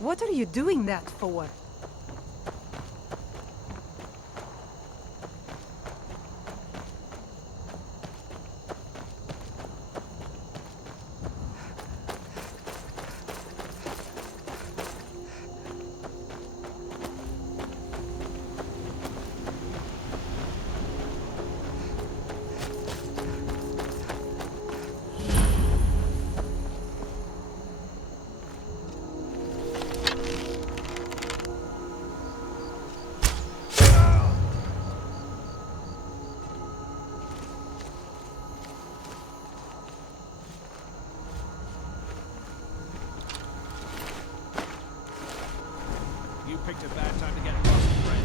What are you doing that for? You picked a bad time to get lost, friend.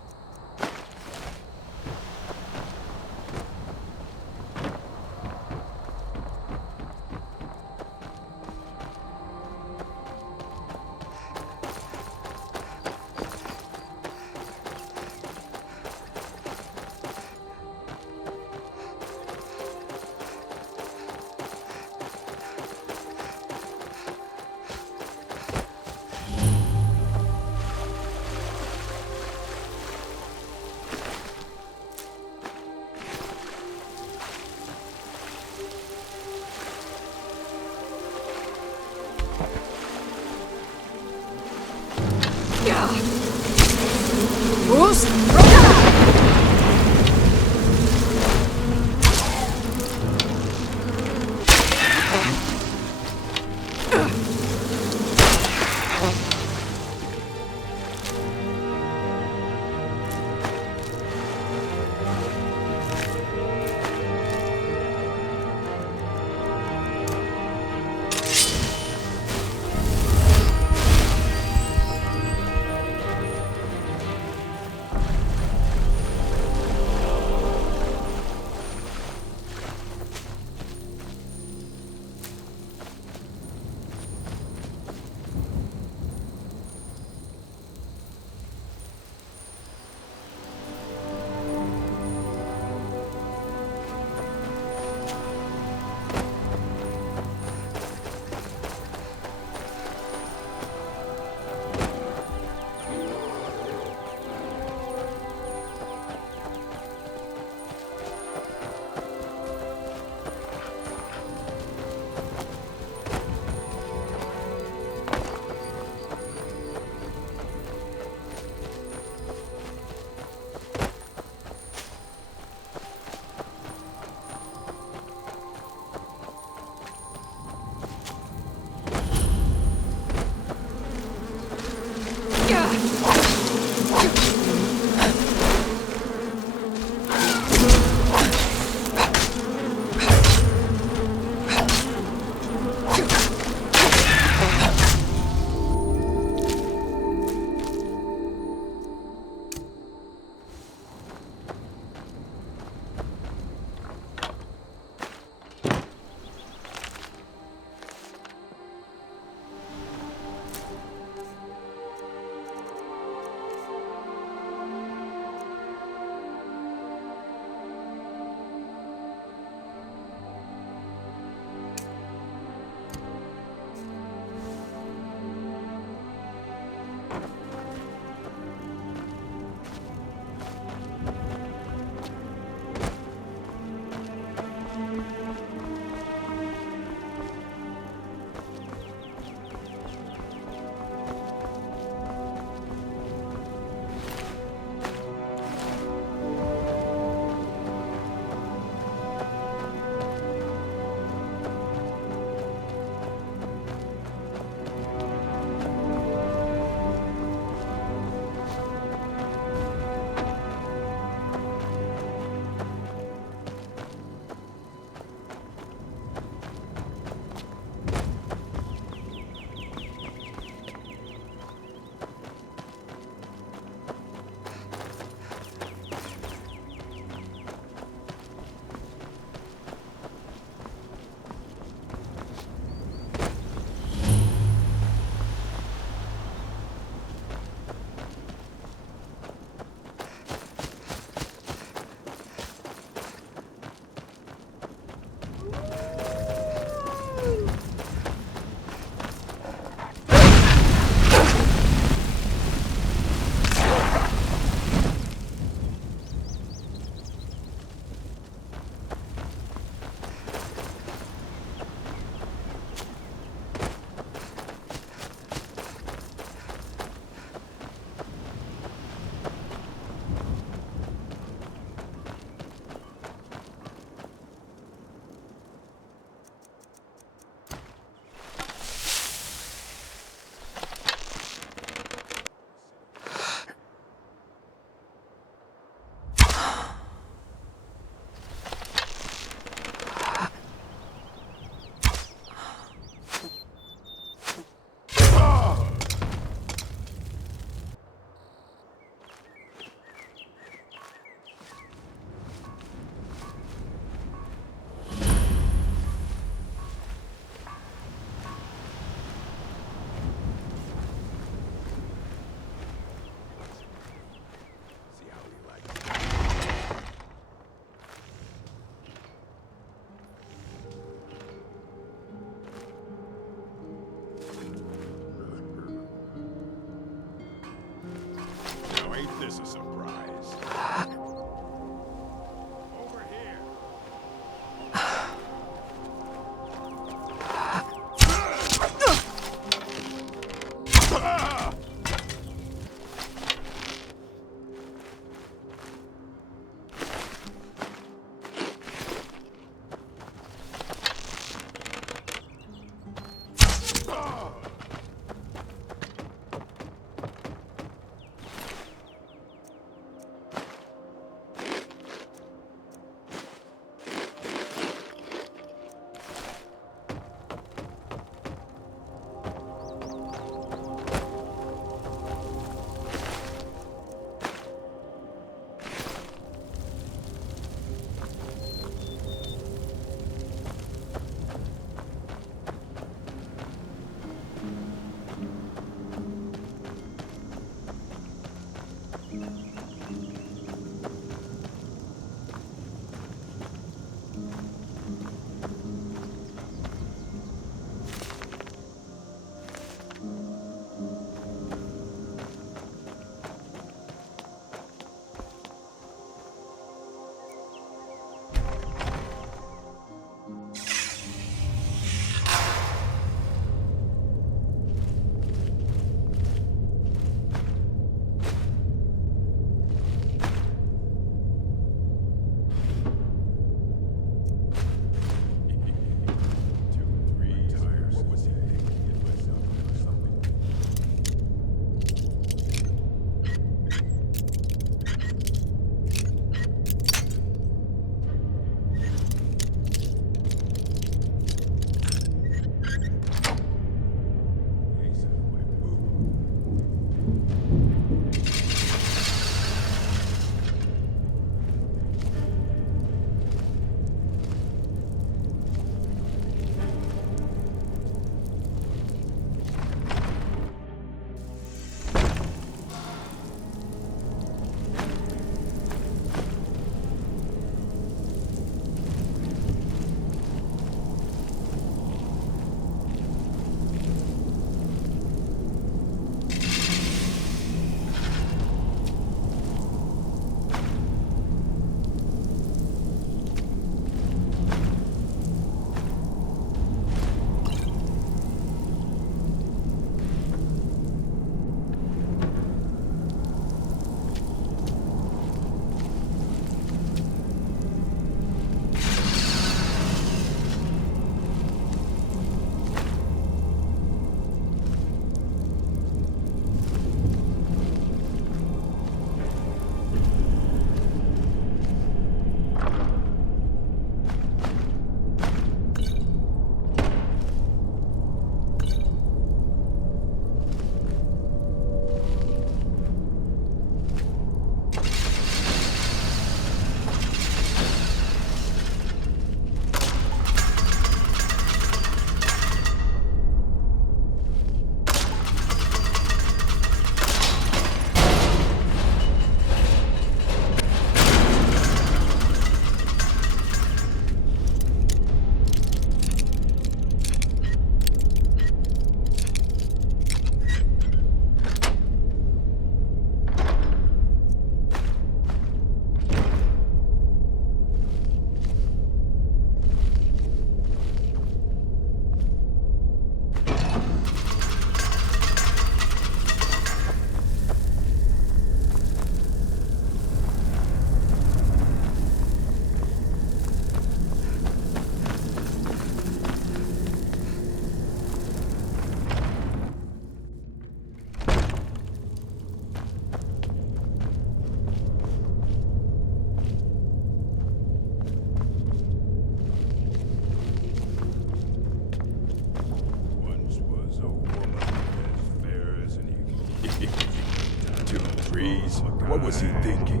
What was he thinking?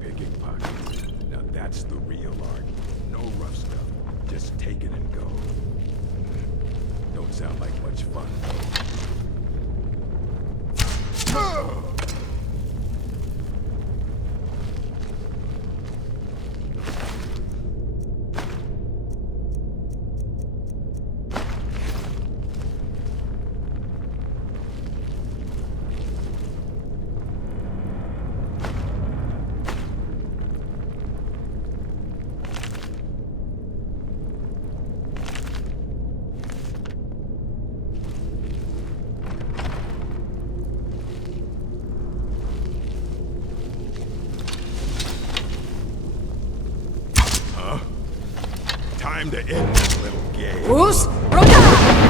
Picking pockets. Now that's the real art. No rough stuff. Just take it and go. Don't sound like much fun, though. Time to end this little game. Us, Roda!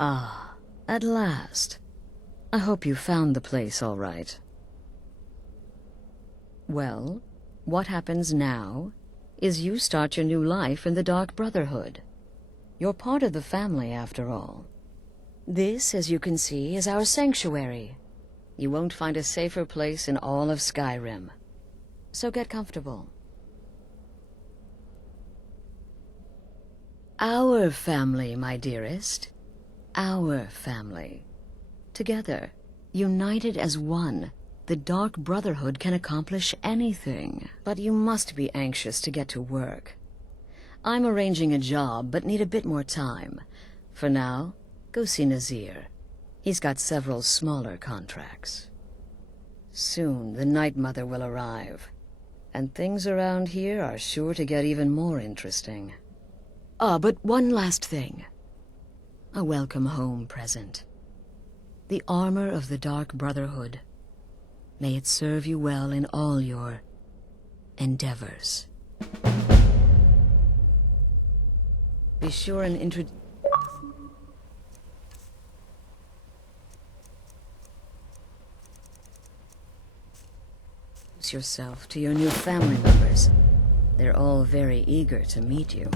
Ah, at last. I hope you found the place all right. Well, what happens now is you start your new life in the Dark Brotherhood. You're part of the family, after all. This, as you can see, is our sanctuary. You won't find a safer place in all of Skyrim. So get comfortable. Our family, my dearest. Our family. Together, united as one, the Dark Brotherhood can accomplish anything. But you must be anxious to get to work. I'm arranging a job, but need a bit more time. For now, go see Nazir. He's got several smaller contracts. Soon, the Night Mother will arrive. And things around here are sure to get even more interesting. But one last thing. A welcome home present. The armor of the Dark Brotherhood. May it serve you well in all your endeavors. Be sure and introduce yourself to your new family members. They're all very eager to meet you.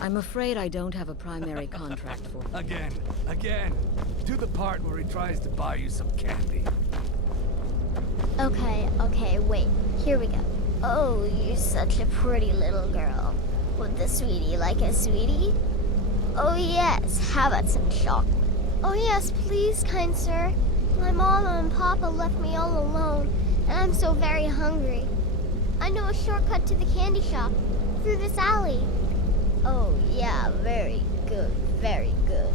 I'm afraid I don't have a primary contract for you. Again. Do the part where he tries to buy you some candy. Okay, wait. Here we go. Oh, you're such a pretty little girl. Would the sweetie like a sweetie? Oh yes, how about some chocolate? Oh yes, please, kind sir. My mama and papa left me all alone, and I'm so very hungry. I know a shortcut to the candy shop, through this alley. Oh yeah, very good, very good.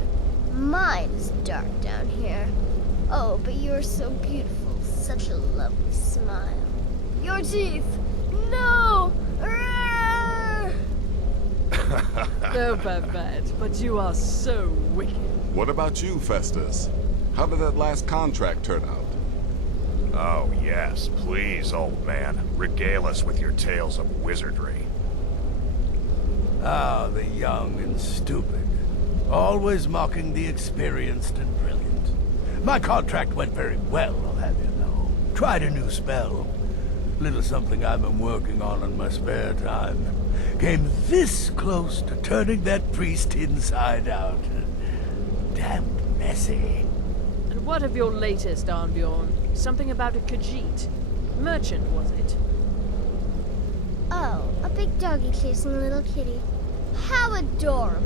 Mine's dark down here. Oh, but you're so beautiful, such a lovely smile. Your teeth! No! No, Babette, but you are so wicked. What about you, Festus? How did that last contract turn out? Oh, yes, please, old man. Regale us with your tales of wizardry. Ah, the young and stupid. Always mocking the experienced and brilliant. My contract went very well, I'll have you know. Tried a new spell. Little something I've been working on in my spare time. Came this close to turning that priest inside out. Damn messy. And what of your latest, Arnbjorn? Something about a Khajiit. Merchant, was it? Oh, a big doggy chasing a little kitty. How adorable.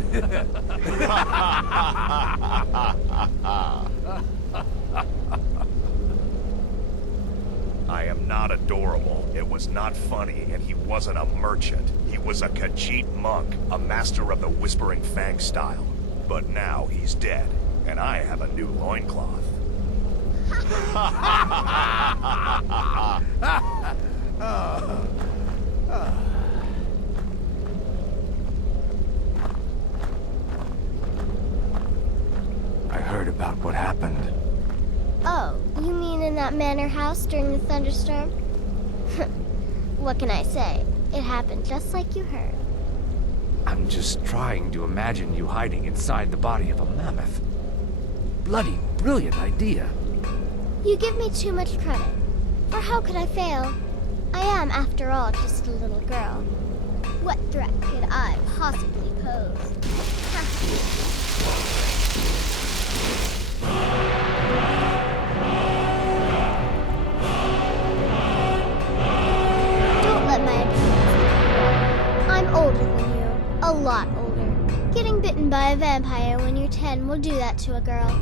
I am not adorable. It was not funny, and he wasn't a merchant. He was a Khajiit monk, a master of the Whispering Fang style. But now he's dead, and I have a new loincloth. I heard about what happened. Oh, you mean in that manor house during the thunderstorm? What can I say? It happened just like you heard. I'm just trying to imagine you hiding inside the body of a mammoth. Bloody brilliant idea. You give me too much credit. For how could I fail? I am, after all, just a little girl. What threat could I possibly pose? older than you. A lot older. Getting bitten by a vampire when you're 10 will do that to a girl.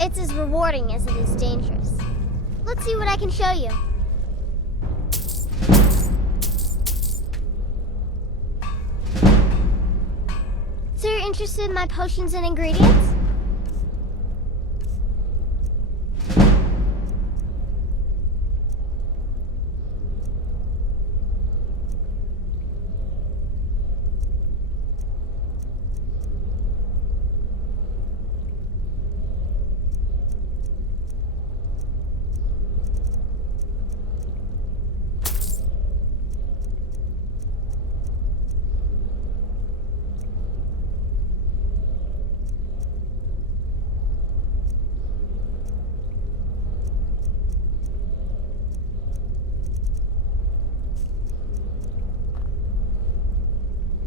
It's as rewarding as it is dangerous. Let's see what I can show you. So you're interested in my potions and ingredients?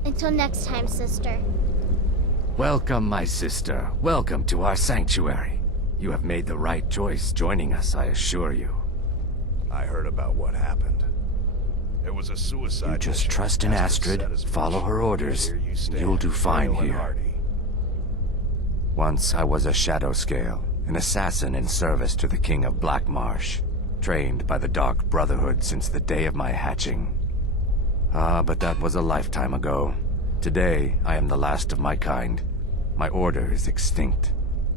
Until next time, sister. Welcome, my sister. Welcome to our sanctuary. You have made the right choice joining us, I assure you. I heard about what happened. It was a suicide You just mission. trust in Astrid Astrid, said as follow much. her orders, Here you stand, you'll do fine frail and here. hardy. Once I was a Shadow Scale, an assassin in service to the King of Black Marsh, trained by the Dark Brotherhood since the day of my hatching. But that was a lifetime ago. Today, I am the last of my kind. My order is extinct.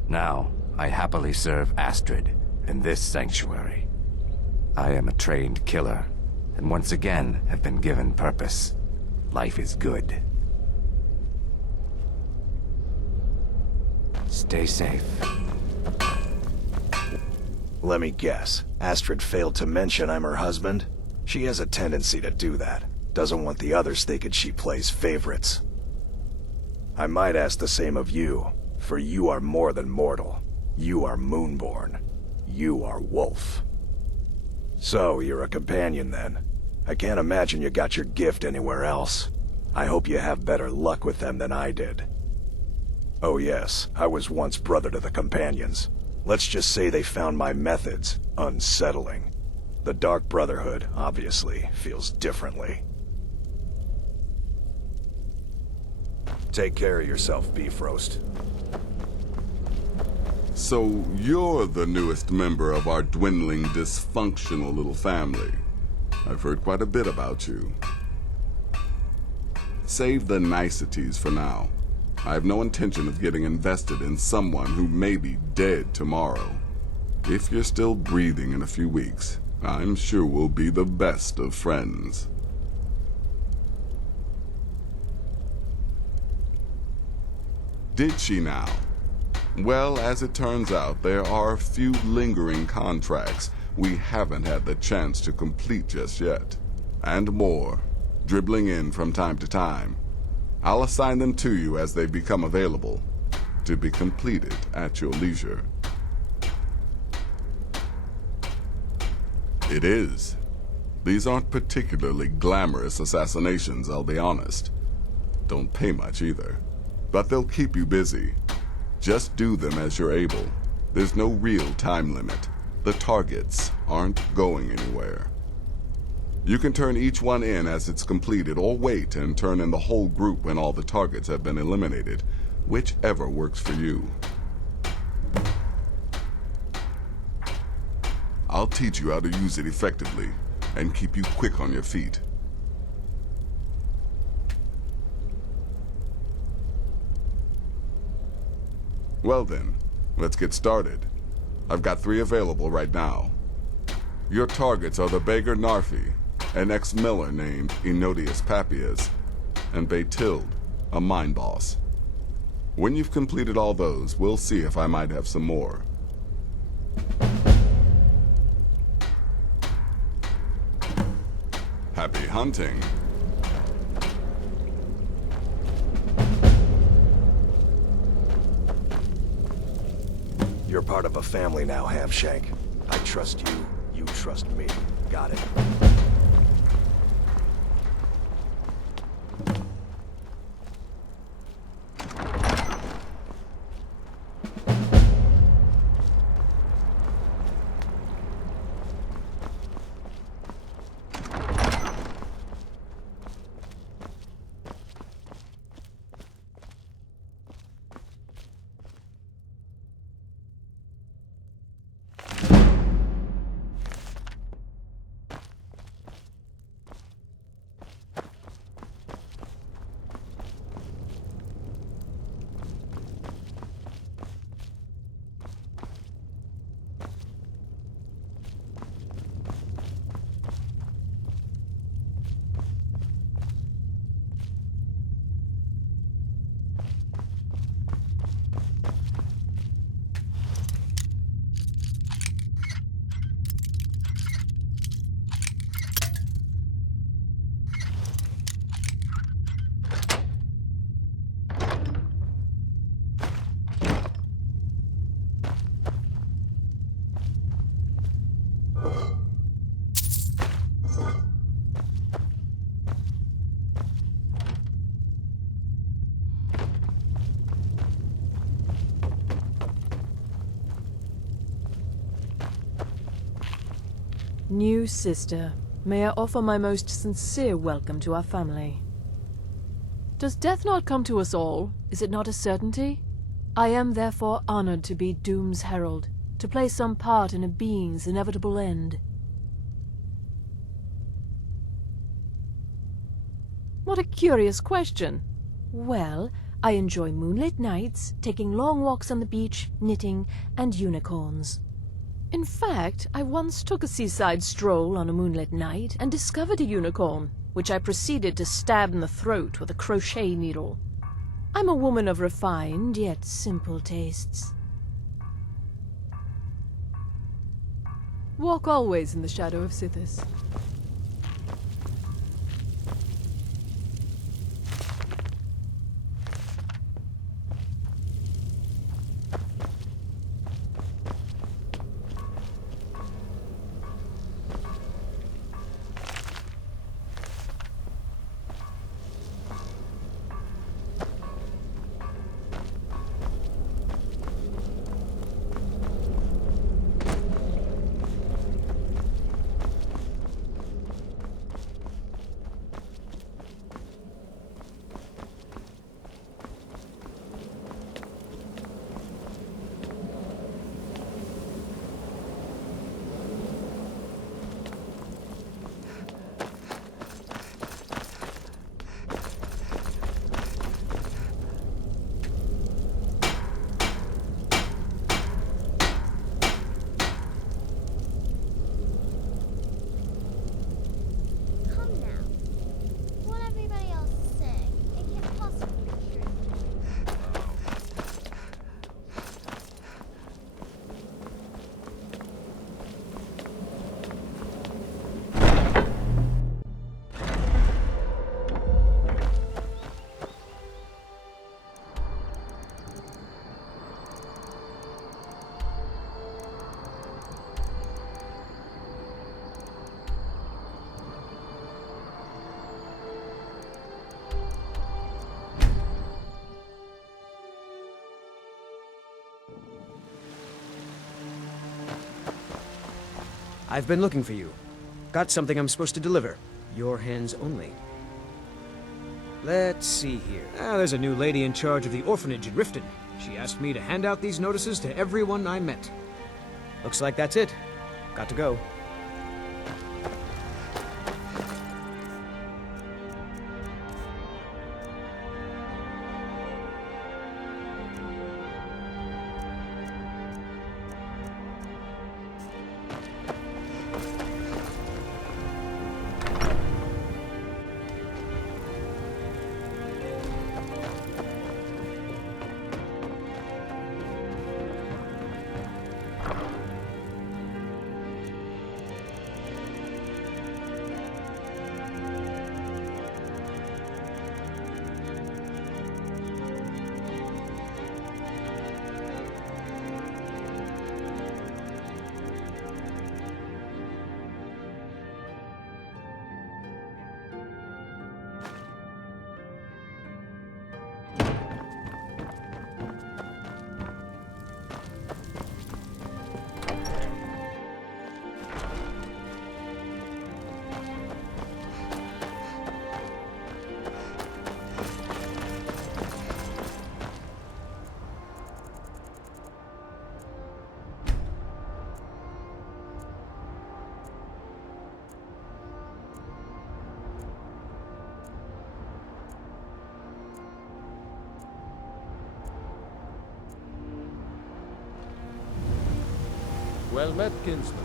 Now, I happily serve Astrid in this sanctuary. I am a trained killer, and once again have been given purpose. Life is good. Stay safe. Let me guess. Astrid failed to mention I'm her husband? She has a tendency to do that. Doesn't want the others thinking she plays favorites. I might ask the same of you, for you are more than mortal. You are Moonborn. You are Wolf. So, you're a companion then. I can't imagine you got your gift anywhere else. I hope you have better luck with them than I did. Oh yes, I was once brother to the companions. Let's just say they found my methods unsettling. The Dark Brotherhood, obviously, feels differently. Take care of yourself, Beef Roast. So you're the newest member of our dwindling, dysfunctional little family. I've heard quite a bit about you. Save the niceties for now. I have no intention of getting invested in someone who may be dead tomorrow. If you're still breathing in a few weeks, I'm sure we'll be the best of friends. Did she now? Well, as it turns out, there are a few lingering contracts we haven't had the chance to complete just yet. And more, dribbling in from time to time. I'll assign them to you as they become available, to be completed at your leisure. It is. These aren't particularly glamorous assassinations, I'll be honest. Don't pay much either. But they'll keep you busy. Just do them as you're able. There's no real time limit. The targets aren't going anywhere. You can turn each one in as it's completed, or wait and turn in the whole group when all the targets have been eliminated. Whichever works for you. I'll teach you how to use it effectively, and keep you quick on your feet. Well then, let's get started. I've got 3 available right now. Your targets are the beggar Narfi, an ex-miller named Enodius Papias, and Baytild, a mine boss. When you've completed all those, we'll see if I might have some more. Happy hunting. You're part of a family now, Hamshank. I trust you, you trust me. Got it. New sister, may I offer my most sincere welcome to our family. Does death not come to us all? Is it not a certainty? I am therefore honored to be Doom's herald, to play some part in a being's inevitable end. What a curious question. Well, I enjoy moonlit nights, taking long walks on the beach, knitting, and unicorns. In fact, I once took a seaside stroll on a moonlit night and discovered a unicorn, which I proceeded to stab in the throat with a crochet needle. I'm a woman of refined yet simple tastes. Walk always in the shadow of Sithis. I've been looking for you. Got something I'm supposed to deliver. Your hands only. Let's see here. There's a new lady in charge of the orphanage in Riften. She asked me to hand out these notices to everyone I met. Looks like that's it. Got to go. Well met, kinsman.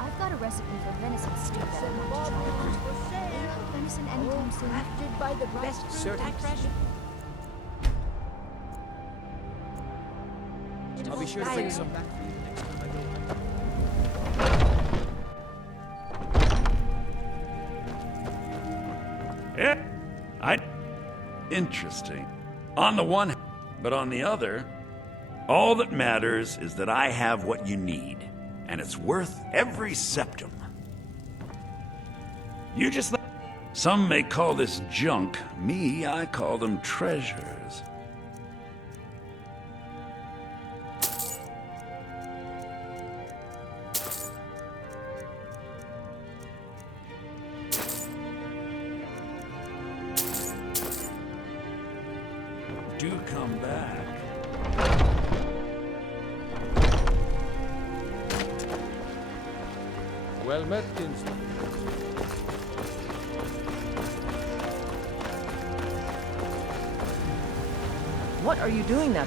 I've got a recipe for venison stew that I want to try out. Will you have venison anytime soon? Crafted by the best Certainly. I'll be sure to bring some back for you next time I go. Yeah, interesting. On the one hand, but on the other, All that matters is that I have what you need, and it's worth every septum. You just let... Some may call this junk. Me, I call them treasures. Do come back. Well met, Kinsman. What are you doing that?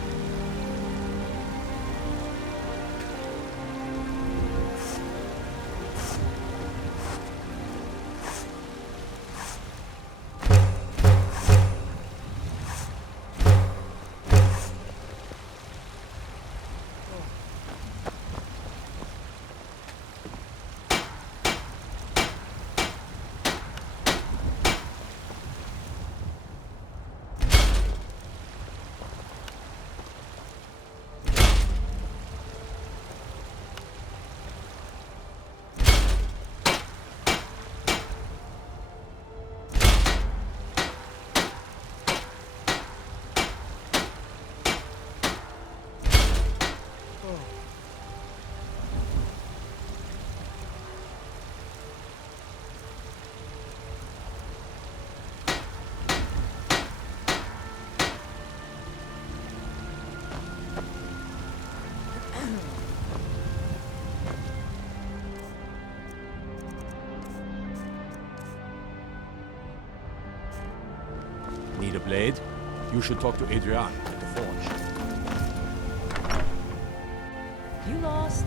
Need a blade? You should talk to Adrian at the forge. You lost.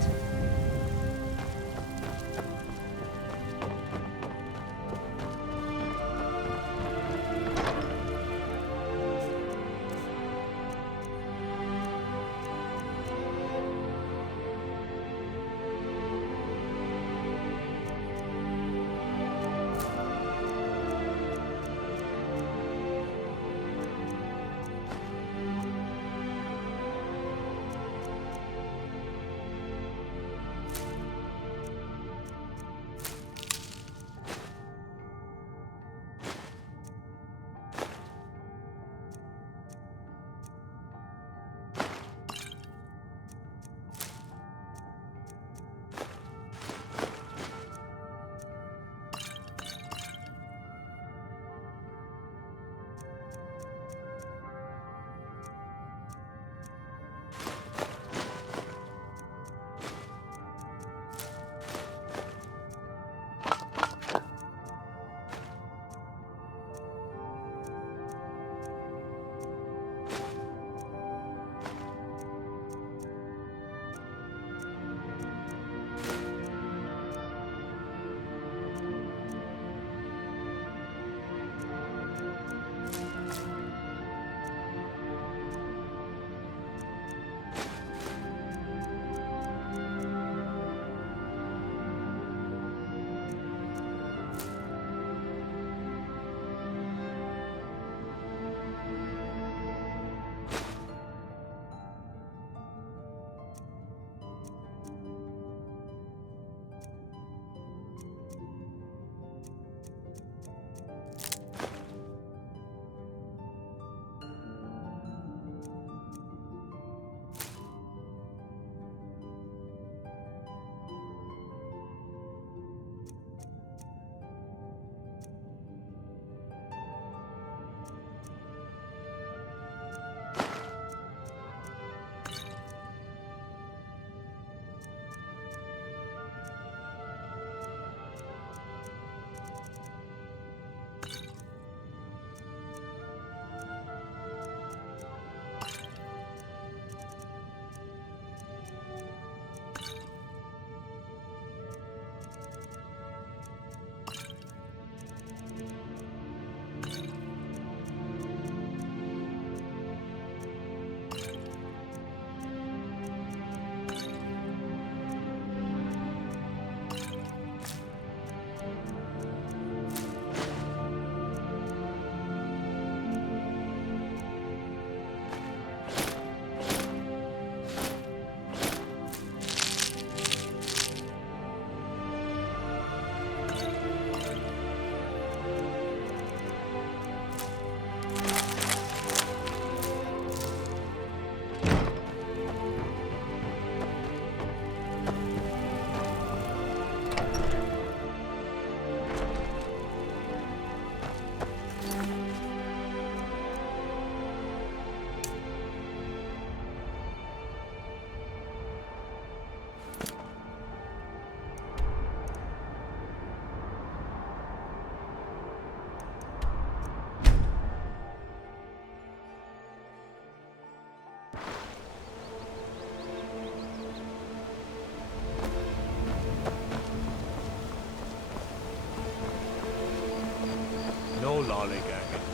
lollygagging.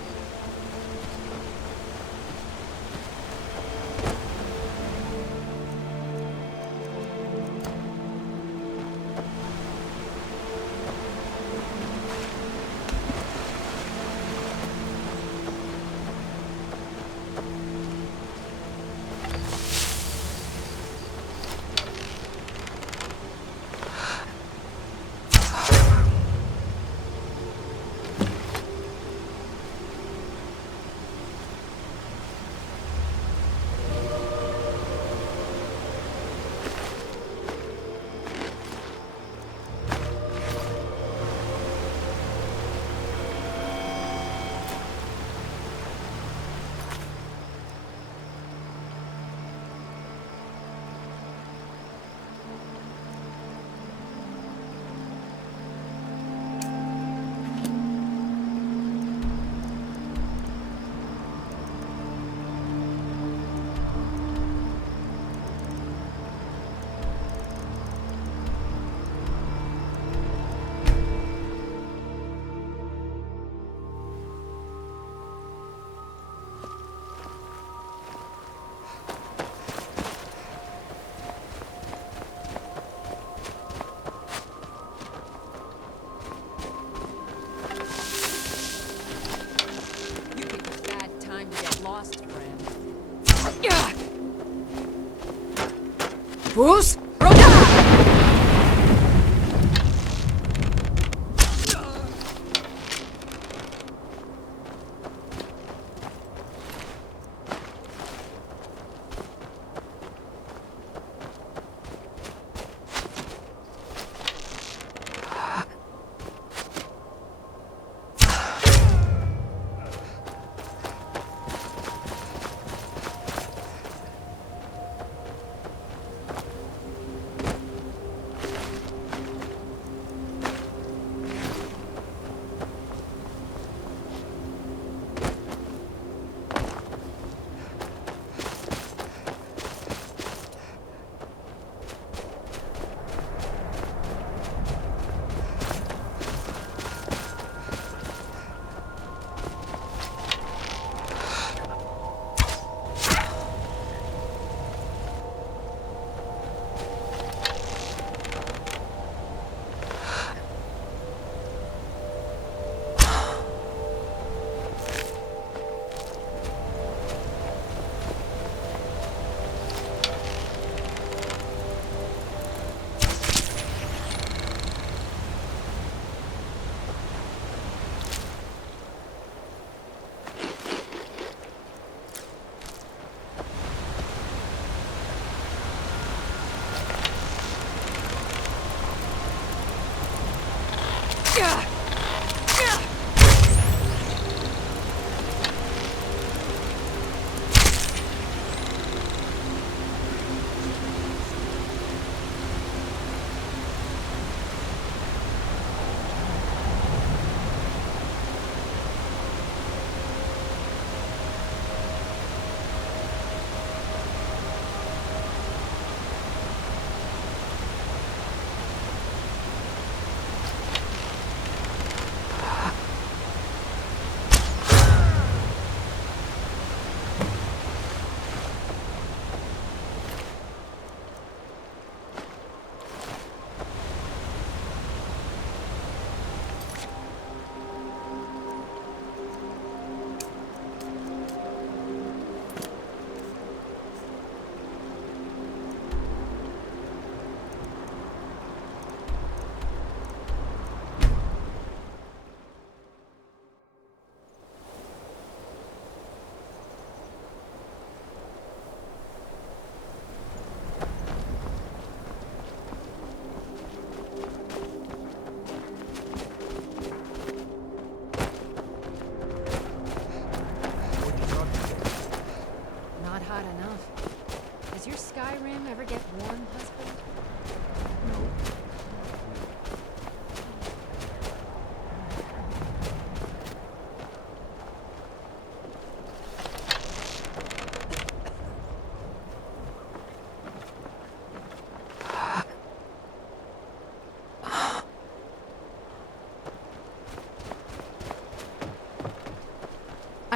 Bruce?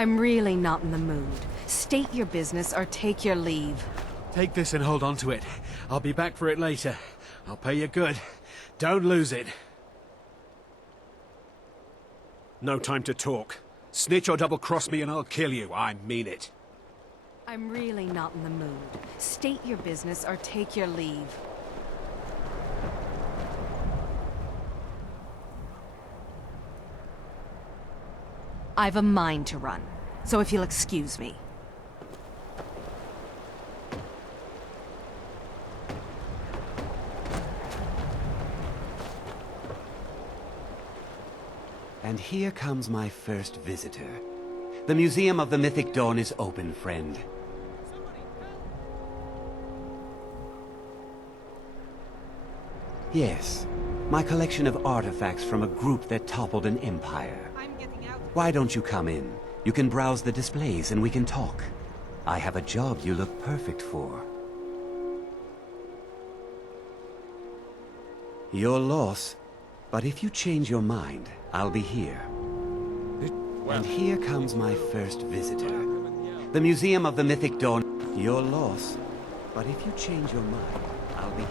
I'm really not in the mood. State your business or take your leave. Take this and hold on to it. I'll be back for it later. I'll pay you good. Don't lose it. No time to talk. Snitch or double-cross me and I'll kill you. I mean it. I'm really not in the mood. State your business or take your leave. I've a mine to run, so if you'll excuse me. And here comes my first visitor. The Museum of the Mythic Dawn is open, friend. Yes, my collection of artifacts from a group that toppled an empire. Why don't you come in? You can browse the displays and we can talk. I have a job you look perfect for. Your loss, but if you change your mind, I'll be here. And here comes my first visitor. The Museum of the Mythic Dawn. Your loss, but if you change your mind, I'll be here.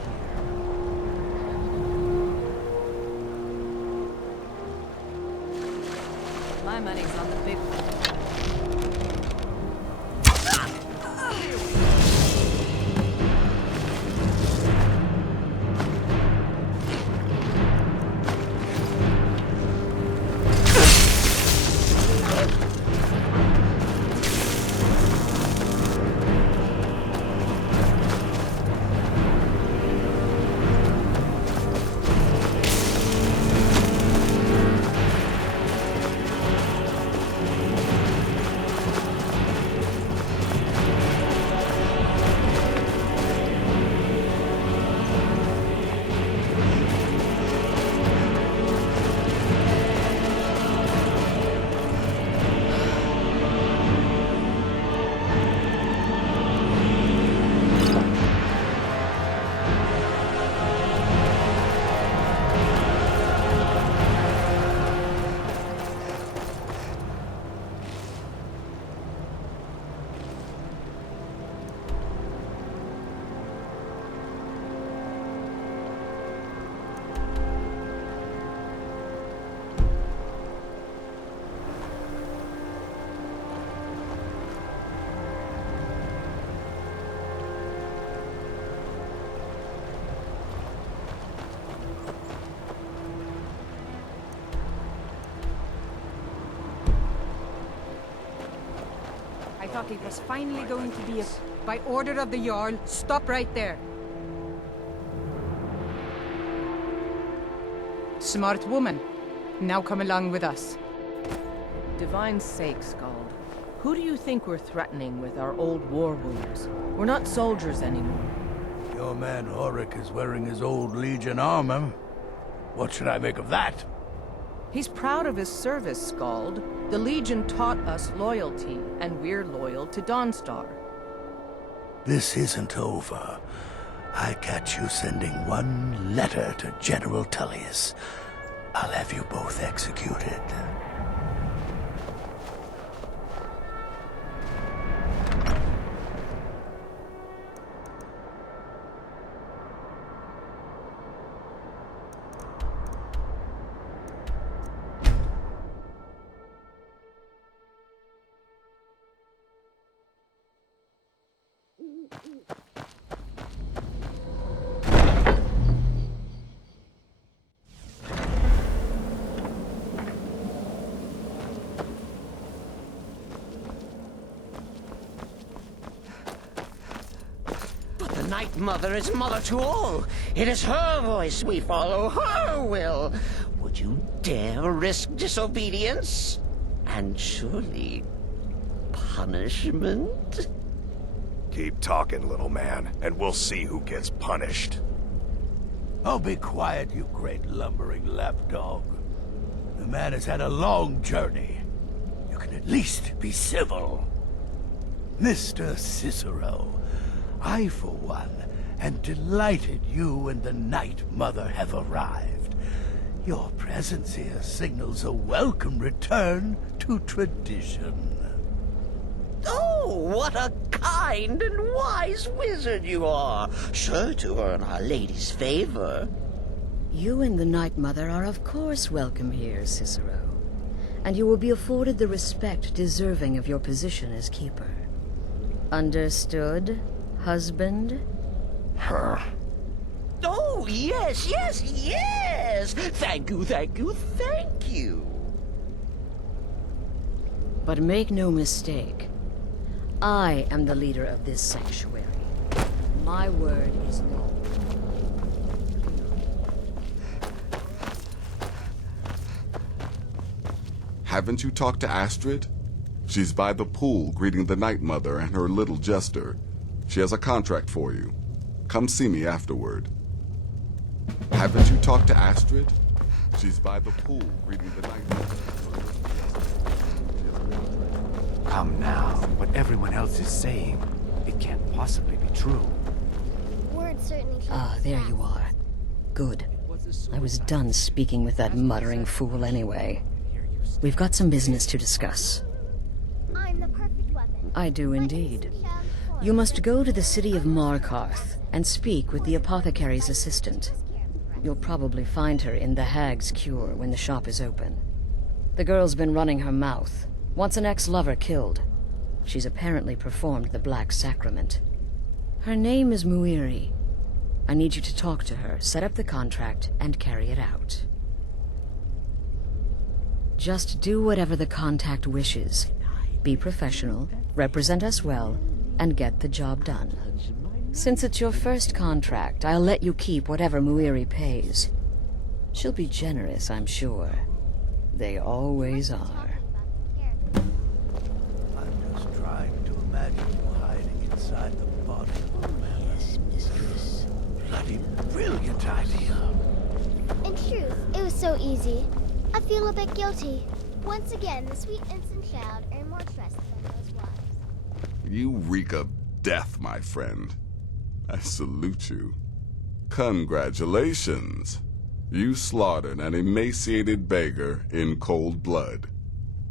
My money's on the big one. I thought it was finally going to be a... By order of the Jarl, stop right there. Smart woman. Now come along with us. Divine sake, Skald. Who do you think we're threatening with our old war wounds? We're not soldiers anymore. Your man Horik is wearing his old Legion armor. What should I make of that? He's proud of his service, Skald. The Legion taught us loyalty, and we're loyal to Dawnstar. This isn't over. I catch you sending one letter to General Tullius. I'll have you both executed. Night Mother is mother to all. It is her voice we follow, her will. Would you dare risk disobedience? And surely punishment? Keep talking, little man, and we'll see who gets punished. Oh, be quiet, you great lumbering lapdog. The man has had a long journey. You can at least be civil. Mr. Cicero, I, for one, am delighted you and the Night Mother have arrived. Your presence here signals a welcome return to tradition. Oh, what a kind and wise wizard you are. Sure to earn Our Lady's favor. You and the Night Mother are of course welcome here, Cicero. And you will be afforded the respect deserving of your position as keeper. Understood, husband? Her. Oh, yes, yes, yes! Thank you, thank you, thank you. But make no mistake, I am the leader of this sanctuary. My word is law. Haven't you talked to Astrid? She's by the pool greeting the Night Mother and her little jester. She has a contract for you. Come see me afterward. Haven't you talked to Astrid? She's by the pool greeting the Night Mother and her little jester. Come now. What everyone else is saying, it can't possibly be true. Word certainly. Ah, there you are. Good. I was done speaking with that muttering fool anyway. We've got some business to discuss. I'm the perfect weapon. I do indeed. You must go to the city of Markarth and speak with the apothecary's assistant. You'll probably find her in the Hag's Cure when the shop is open. The girl's been running her mouth. Wants an ex-lover killed. She's apparently performed the Black Sacrament. Her name is Muiri. I need you to talk to her, set up the contract, and carry it out. Just do whatever the contact wishes. Be professional, represent us well, and get the job done. Since it's your first contract, I'll let you keep whatever Muiri pays. She'll be generous, I'm sure. They always are. I'm just trying to imagine you hiding inside the body of a man. Yes, mistress. Bloody brilliant idea. In truth, it was so easy. I feel a bit guilty. Once again, the sweet innocent child earned more trust than those wives. You reek of death, my friend. I salute you. Congratulations. You slaughtered an emaciated beggar in cold blood.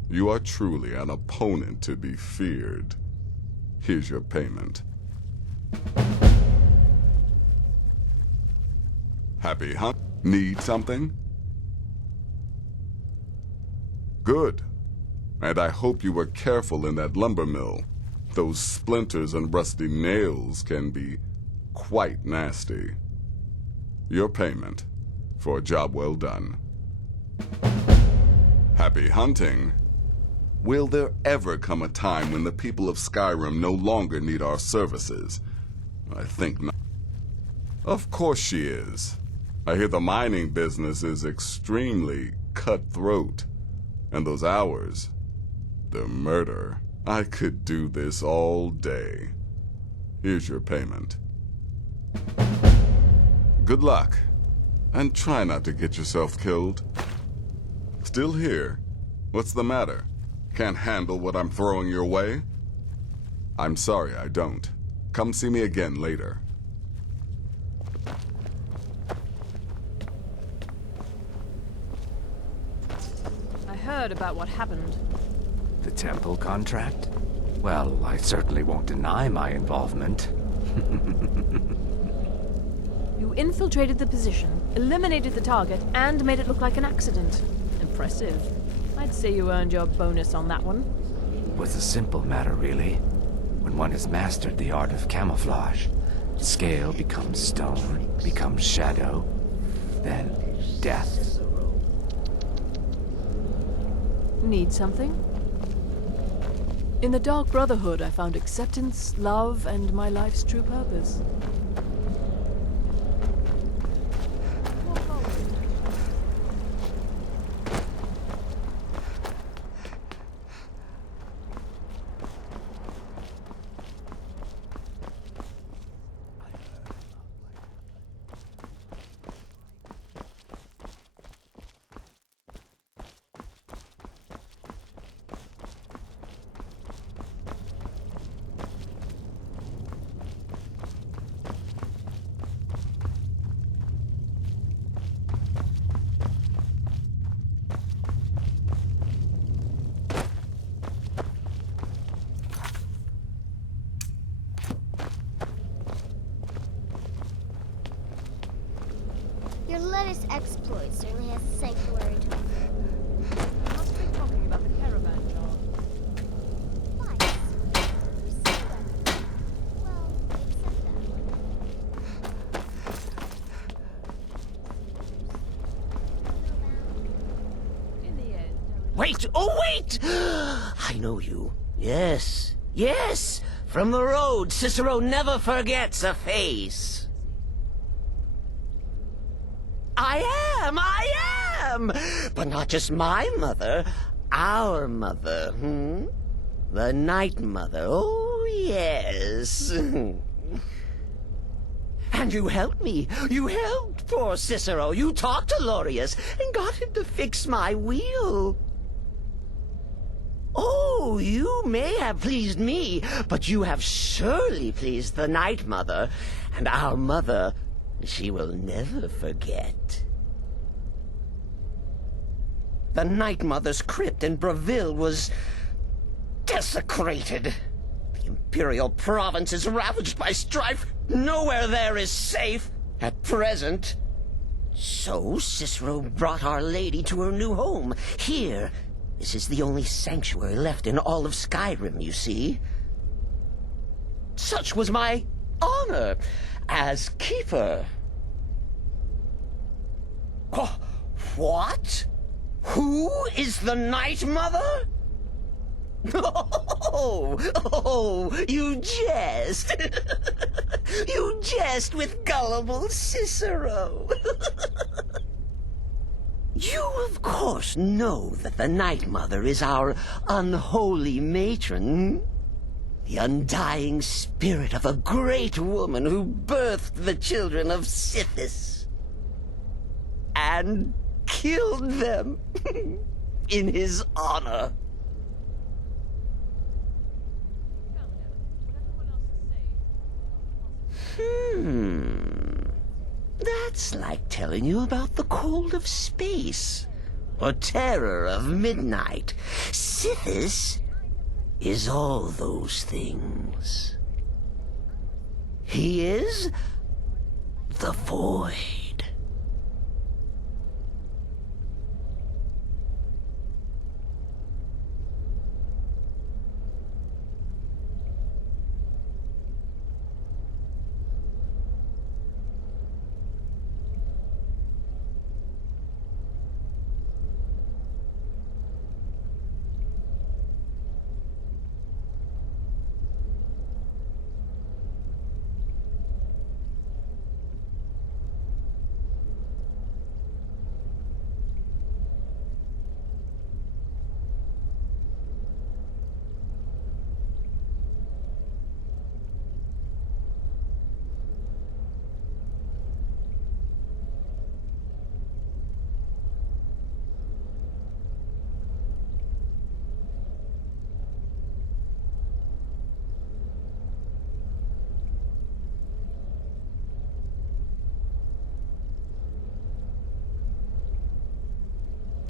You are truly an opponent to be feared. Here's your payment. Happy hunt? Need something? Good. And I hope you were careful in that lumber mill. Those splinters and rusty nails can be quite nasty. Your payment for a job well done. Happy hunting. Will there ever come a time when the people of Skyrim no longer need our services? I think not. Of course she is. I hear the mining business is extremely cutthroat. And those hours, the murder. I could do this all day. Here's your payment. Good luck. And try not to get yourself killed. Still here? What's the matter? Can't handle what I'm throwing your way? I'm sorry, I don't. Come see me again later. I heard about what happened. The temple contract? Well, I certainly won't deny my involvement. You infiltrated the position, eliminated the target, and made it look like an accident. Impressive. I'd say you earned your bonus on that one. It was a simple matter, really. When one has mastered the art of camouflage, scale becomes stone, becomes shadow, then death. Need something? In the Dark Brotherhood, I found acceptance, love, and my life's true purpose. latest exploit certainly has the sanctuary to it. Must be talking about the caravan job. Wait! Oh, wait! I know you. Yes. Yes! From the road, Cicero never forgets a face. I am! But not just my mother, our mother, The Night Mother, oh yes. And you helped me. You helped poor Cicero. You talked to Lorius and got him to fix my wheel. Oh, you may have pleased me, but you have surely pleased the Night Mother, and our mother, she will never forget. The Night Mother's crypt in Breville was desecrated. The Imperial province is ravaged by strife. Nowhere there is safe at present. So Cicero brought Our Lady to her new home, here. This is the only sanctuary left in all of Skyrim, you see. Such was my honor as keeper. Oh, what? Who is the Night Mother? Oh, you jest. You jest with gullible Cicero. You, of course, know that the Night Mother is our unholy matron. The undying spirit of a great woman who birthed the children of Sithis. And killed them in his honor. That's like telling you about the cold of space, or terror of midnight. Sithis is all those things. He is the void.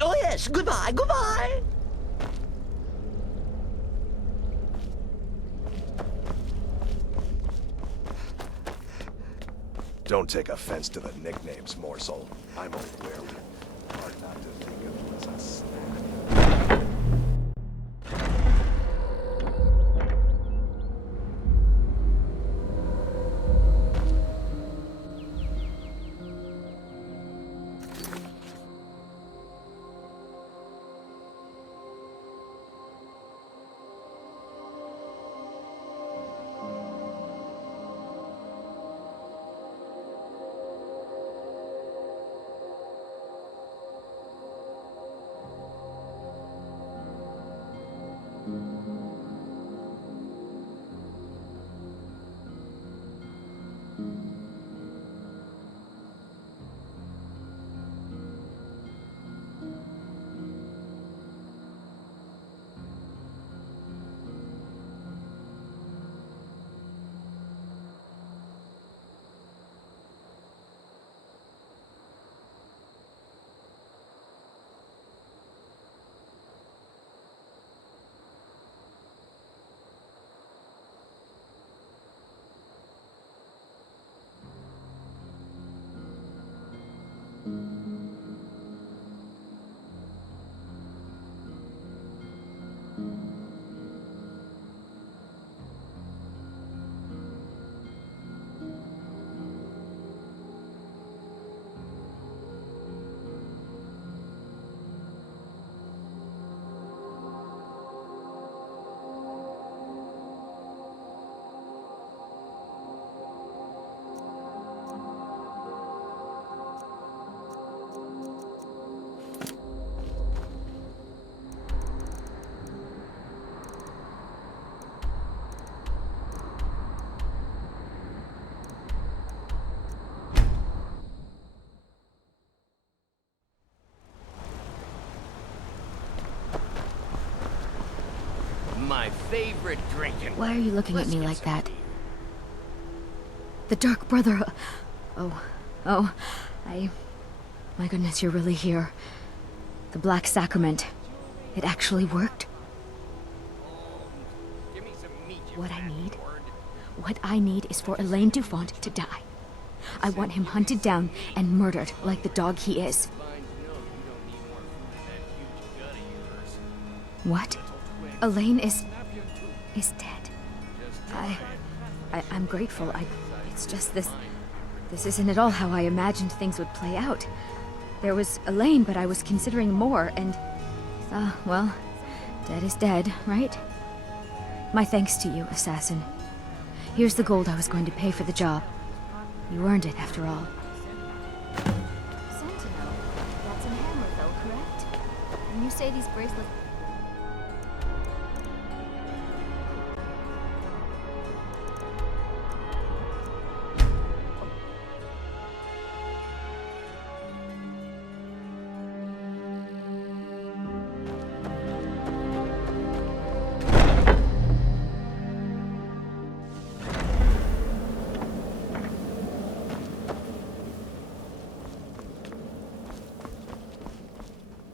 Oh yes, goodbye, goodbye! Don't take offense to the nicknames, morsel. I'm a werewolf. Hard not to think of you as a snack. My favorite drinking. Why are you looking at me like that? The Dark Brother... Oh, my goodness, you're really here. The Black Sacrament. It actually worked? What I need is for Elaine Dufont to die. I want him hunted down and murdered like the dog he is. What? Elaine is dead. I'm grateful. It's just this isn't at all how I imagined things would play out. There was Elaine, but I was considering more, and... well, dead is dead, right? My thanks to you, assassin. Here's the gold I was going to pay for the job. You earned it, after all. Sentinel, that's in Hammerfell, correct? And you say these bracelets...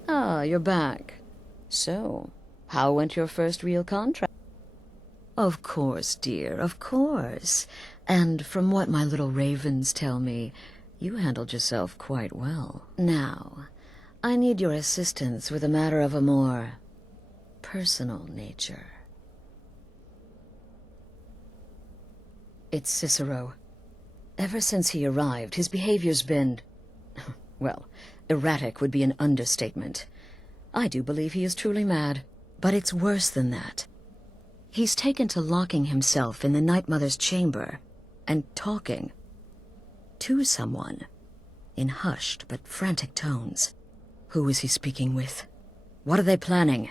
Ah, you're back. So, how went your first real contract? Of course, dear, of course. And from what my little ravens tell me, you handled yourself quite well. Now, I need your assistance with a matter of a more personal nature. It's Cicero. Ever since he arrived, his behavior's been... well, erratic would be an understatement. I do believe he is truly mad. But it's worse than that. He's taken to locking himself in the Night Mother's chamber and talking to someone in hushed but frantic tones. Who is he speaking with? What are they planning?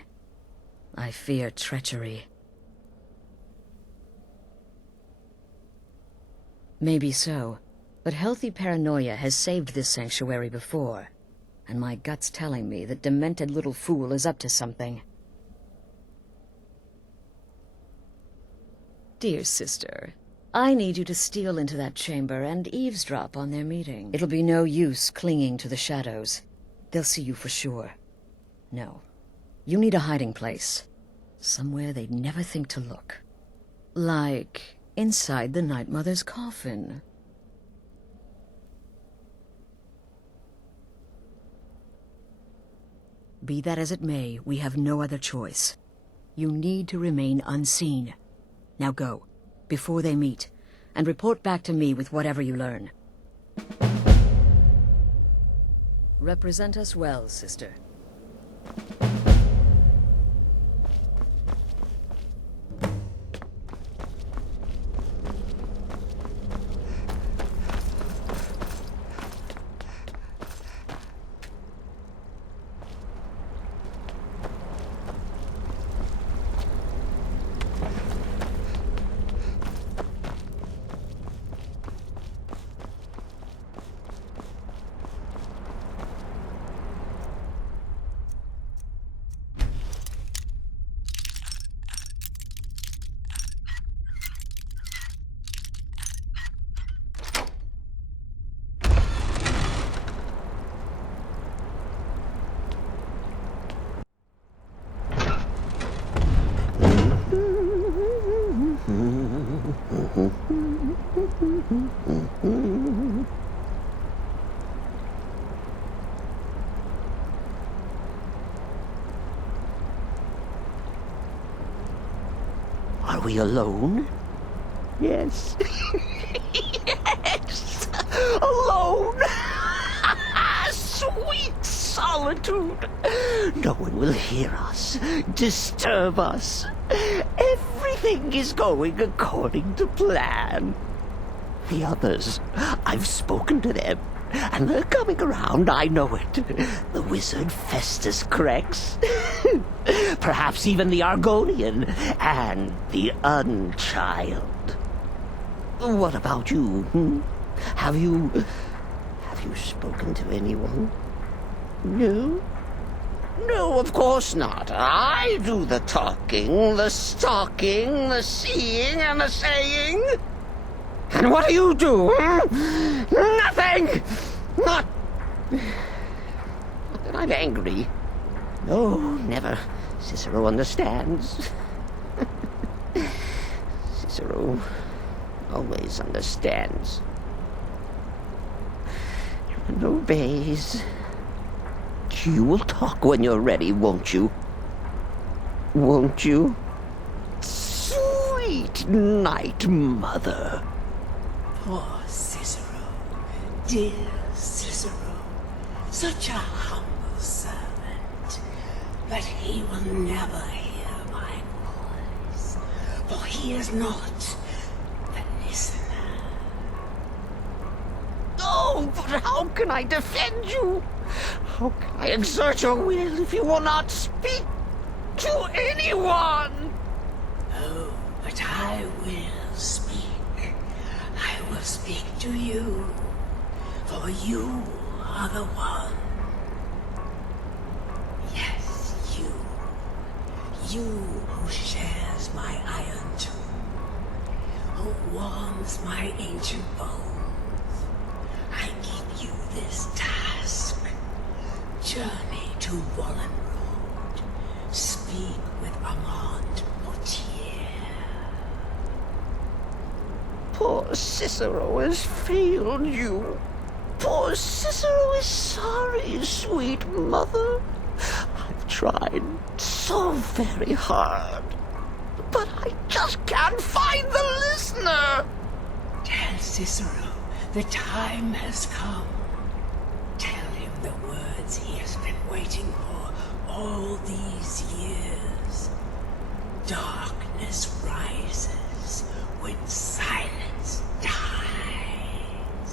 I fear treachery. Maybe so, but healthy paranoia has saved this sanctuary before, and my gut's telling me that demented little fool is up to something. Dear sister, I need you to steal into that chamber and eavesdrop on their meeting. It'll be no use clinging to the shadows. They'll see you for sure. No, you need a hiding place. Somewhere they'd never think to look. Like inside the Night Mother's coffin. Be that as it may, we have no other choice. You need to remain unseen. Now go, before they meet, and report back to me with whatever you learn. Represent us well, sister. we alone? Yes. Yes! Alone! Sweet solitude! No one will hear us, disturb us. Everything is going according to plan. The others, I've spoken to them, and they're coming around, I know it. The wizard Festus Crex, perhaps even the Argonian, and the Unchild. What about you? Have you spoken to anyone? No? No, of course not. I do the talking, the stalking, the seeing, and the saying. And what do you do? Nothing! Not that I'm angry. No, never. Cicero understands. Cicero always understands. And obeys. You will talk when you're ready, won't you? Won't you? Sweet night, Mother. Poor Cicero, dear Cicero, such a humble servant, but he will never hear my voice, for he is not the listener. Oh, but how can I defend you? How can I exert your will if you will not speak to anyone? Oh, but I will speak. I will speak to you, for you are the one. Yes, you. You who shares my iron tomb, who warms my ancient bones. I give you this task. Journey to Wallen Road. Speak with Armand Mortier. Poor Cicero has failed you. Poor Cicero is sorry, sweet mother. I've tried so very hard, but I just can't find the listener. Tell Cicero the time has come. Tell him the words he has been waiting for all these years. Darkness rises when silence dies.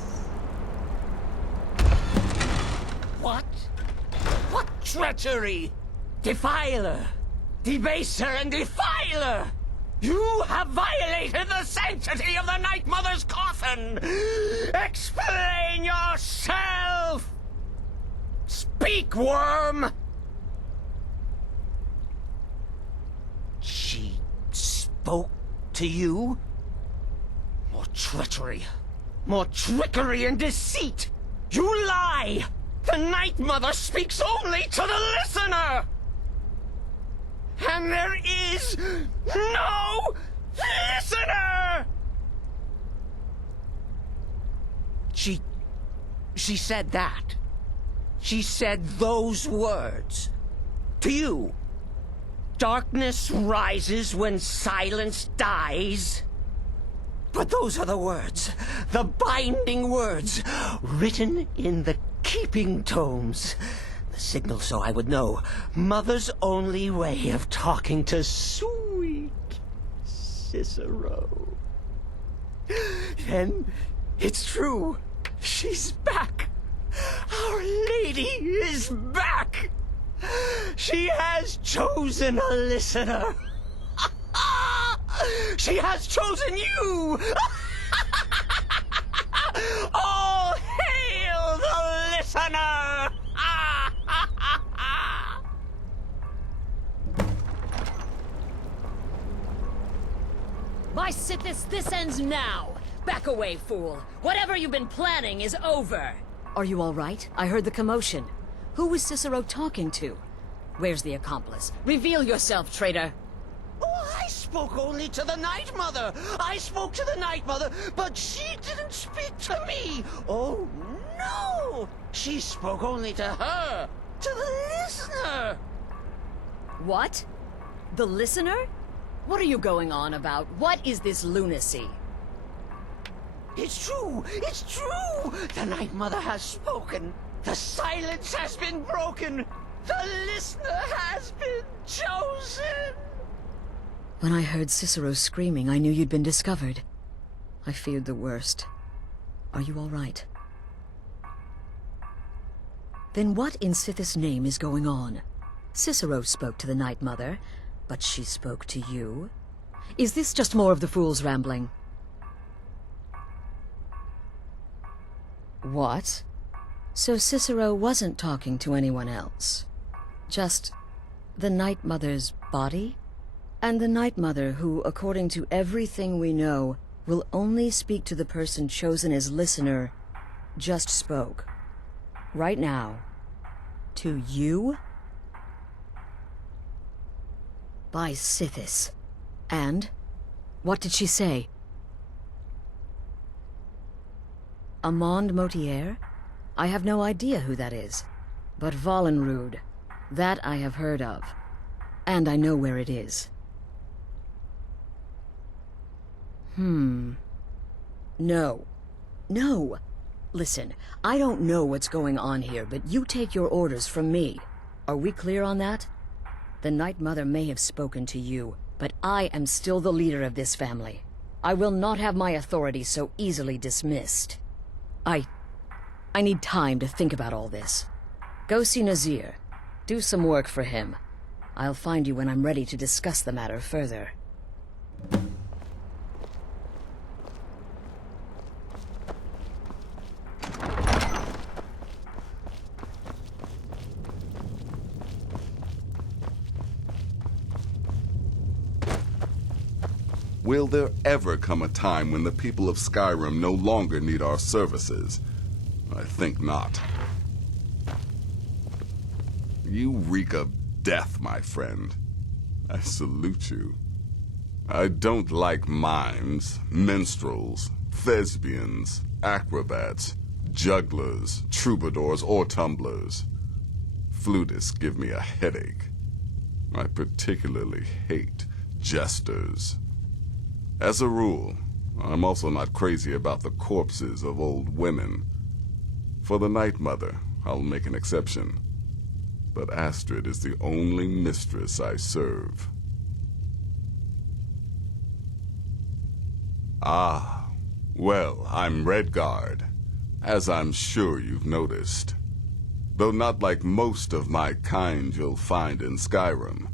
What? What treachery? Defiler! Debaser and defiler! You have violated the sanctity of the Night Mother's coffin! Explain yourself! Speak, worm! She spoke to you? More treachery. More trickery and deceit! You lie! The Night Mother speaks only to the listener! And there is no listener! She said that. She said those words. To you. Darkness rises when silence dies. But those are the words, the binding words, written in the keeping tomes. The signal so I would know. Mother's only way of talking to sweet Cicero. Then it's true. She's back. Our Lady is back. She has chosen a listener. She has chosen you. All hail the listener. By Sithis, this ends now! Back away, fool! Whatever you've been planning is over! Are you all right? I heard the commotion. Who was Cicero talking to? Where's the accomplice? Reveal yourself, traitor! Oh, I spoke only to the Night Mother! I spoke to the Night Mother, but she didn't speak to me! Oh, no! She spoke only to her! To the listener! What? The listener? What are you going on about? What is this lunacy? It's true! It's true! The Night Mother has spoken! The silence has been broken! The listener has been chosen! When I heard Cicero screaming, I knew you'd been discovered. I feared the worst. Are you all right? Then what in Sithis' name is going on? Cicero spoke to the Night Mother, but she spoke to you? Is this just more of the fool's rambling? What? So Cicero wasn't talking to anyone else? Just the Night Mother's body? And the Night Mother who, according to everything we know, will only speak to the person chosen as listener, just spoke. Right now. To you? By Sithis. And? What did she say? Amand Motier? I have no idea who that is. But Valenrud, that I have heard of. And I know where it is. No. No! Listen, I don't know what's going on here, but you take your orders from me. Are we clear on that? The Night Mother may have spoken to you, but I am still the leader of this family. I will not have my authority so easily dismissed. I need time to think about all this. Go see Nazir. Do some work for him. I'll find you when I'm ready to discuss the matter further. Will there ever come a time when the people of Skyrim no longer need our services? I think not. You reek of death, my friend. I salute you. I don't like mimes, minstrels, thespians, acrobats, jugglers, troubadours, or tumblers. Flutists give me a headache. I particularly hate jesters. As a rule, I'm also not crazy about the corpses of old women. For the Night Mother, I'll make an exception. But Astrid is the only mistress I serve. Ah, well, I'm Redguard, as I'm sure you've noticed. Though not like most of my kind you'll find in Skyrim.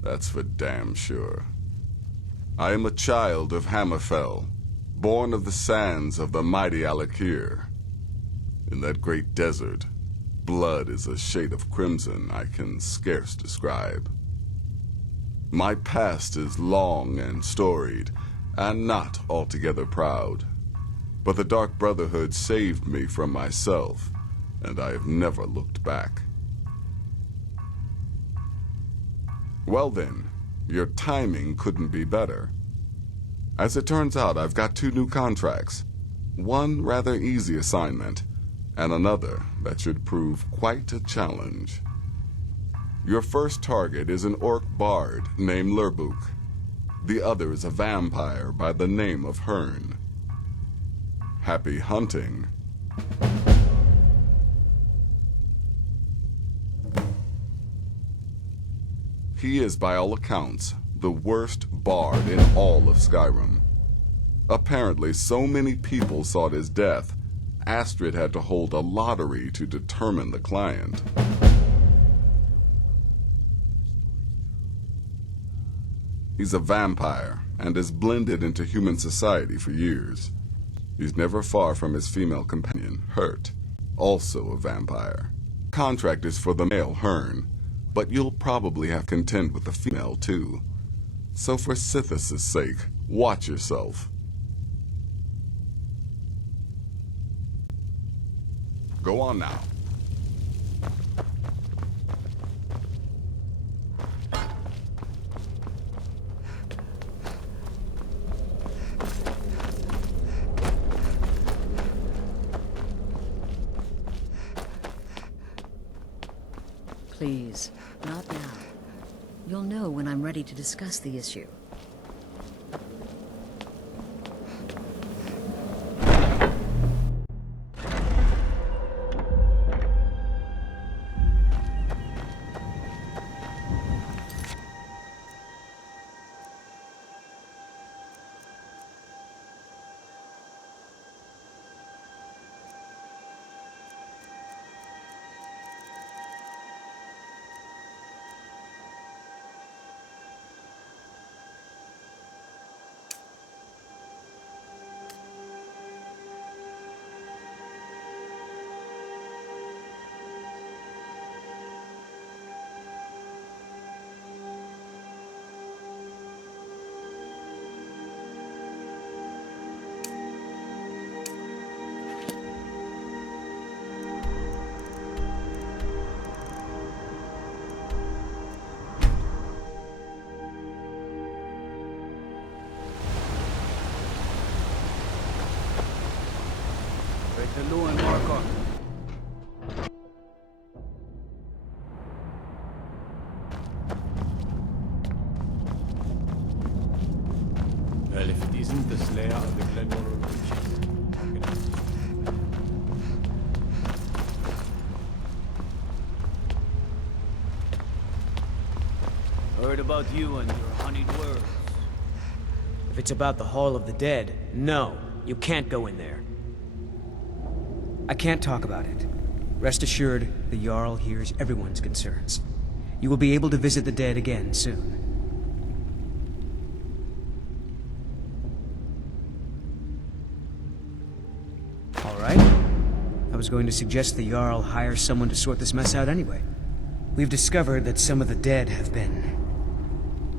That's for damn sure. I am a child of Hammerfell, born of the sands of the mighty Alakir. In that great desert, blood is a shade of crimson I can scarce describe. My past is long and storied, and not altogether proud. But the Dark Brotherhood saved me from myself, and I have never looked back. Well then, your timing couldn't be better. As it turns out, I've got 2 new contracts. One rather easy assignment, and another that should prove quite a challenge. Your first target is an orc bard named Lurbuk. The other is a vampire by the name of Hearn. Happy hunting. He is, by all accounts, the worst bard in all of Skyrim. Apparently, so many people sought his death, Astrid had to hold a lottery to determine the client. He's a vampire, and has blended into human society for years. He's never far from his female companion, Hurt, also a vampire. Contract is for the male Hearn, but you'll probably have to contend with the female too. So for Sithis' sake, watch yourself. Go on now. Please, not now. You'll know when I'm ready to discuss the issue. Hello and Markov. Well, if it isn't the Slayer of the Glenmore Witches. Heard about you and your honeyed words. If it's about the Hall of the Dead, no, you can't go in there. I can't talk about it. Rest assured, the Jarl hears everyone's concerns. You will be able to visit the dead again soon. All right. I was going to suggest the Jarl hire someone to sort this mess out anyway. We've discovered that some of the dead have been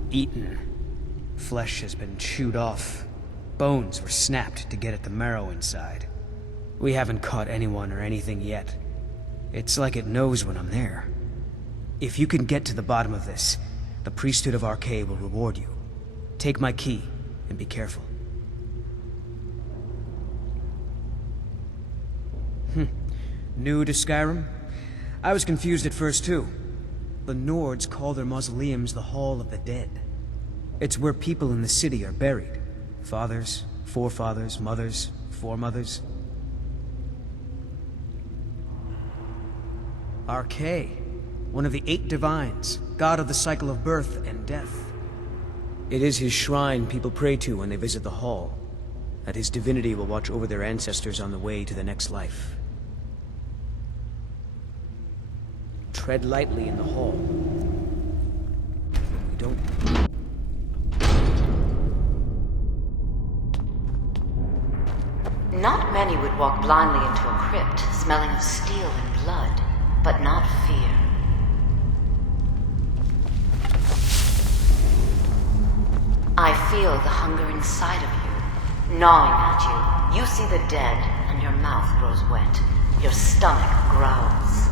eaten. Flesh has been chewed off. Bones were snapped to get at the marrow inside. We haven't caught anyone or anything yet. It's like it knows when I'm there. If you can get to the bottom of this, the priesthood of Arcade will reward you. Take my key, and be careful. New to Skyrim? I was confused at first too. The Nords call their mausoleums the Hall of the Dead. It's where people in the city are buried. Fathers, forefathers, mothers, foremothers. Arcade, one of the 8 divines, god of the cycle of birth and death. It is his shrine people pray to when they visit the hall, that his divinity will watch over their ancestors on the way to the next life. Tread lightly in the hall. We don't... Not many would walk blindly into a crypt, smelling of steel and blood, but not fear. I feel the hunger inside of you, gnawing at you. You see the dead, and your mouth grows wet. Your stomach growls.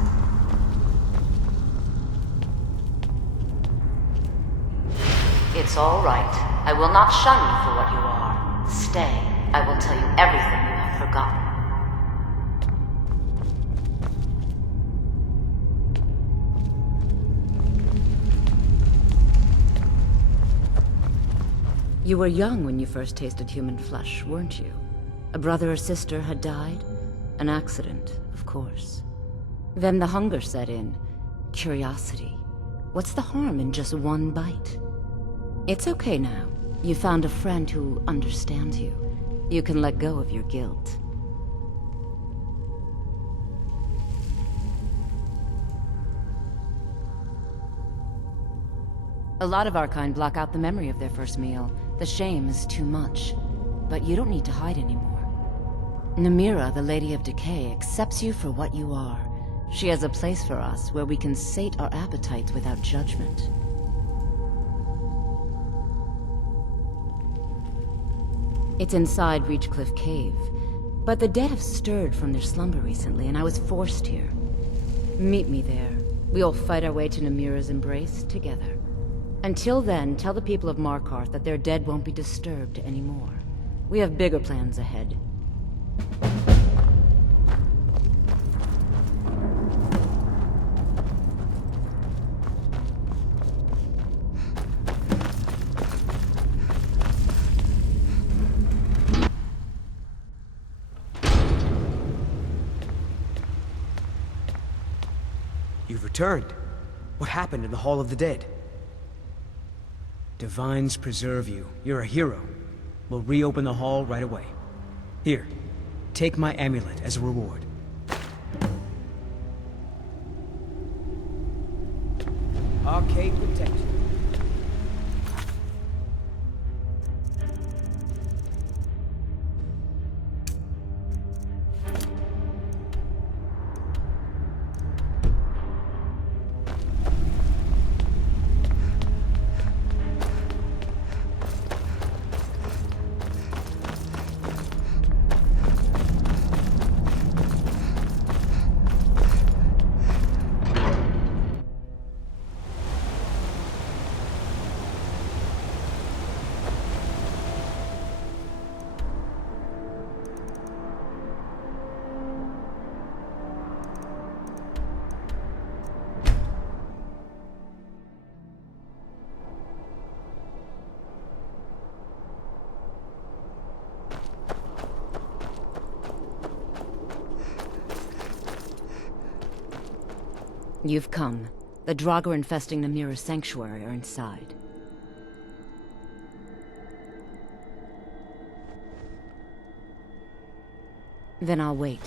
It's all right. I will not shun you for what you are. Stay. I will tell you everything you have forgotten. You were young when you first tasted human flesh, weren't you? A brother or sister had died? An accident, of course. Then the hunger set in. Curiosity. What's the harm in just one bite? It's okay now. You found a friend who understands you. You can let go of your guilt. A lot of our kind block out the memory of their first meal. The shame is too much. But you don't need to hide anymore. Namira, the Lady of Decay, accepts you for what you are. She has a place for us where we can sate our appetites without judgment. It's inside Reachcliff Cave. But the dead have stirred from their slumber recently, and I was forced here. Meet me there. We'll fight our way to Namira's embrace together. Until then, tell the people of Markarth that their dead won't be disturbed anymore. We have bigger plans ahead. You've returned. What happened in the Hall of the Dead? Divines preserve you. You're a hero. We'll reopen the hall right away. Here, take my amulet as a reward. Arcade protect you. You've come. The Draugr infesting the Mirror Sanctuary are inside. Then I'll wait.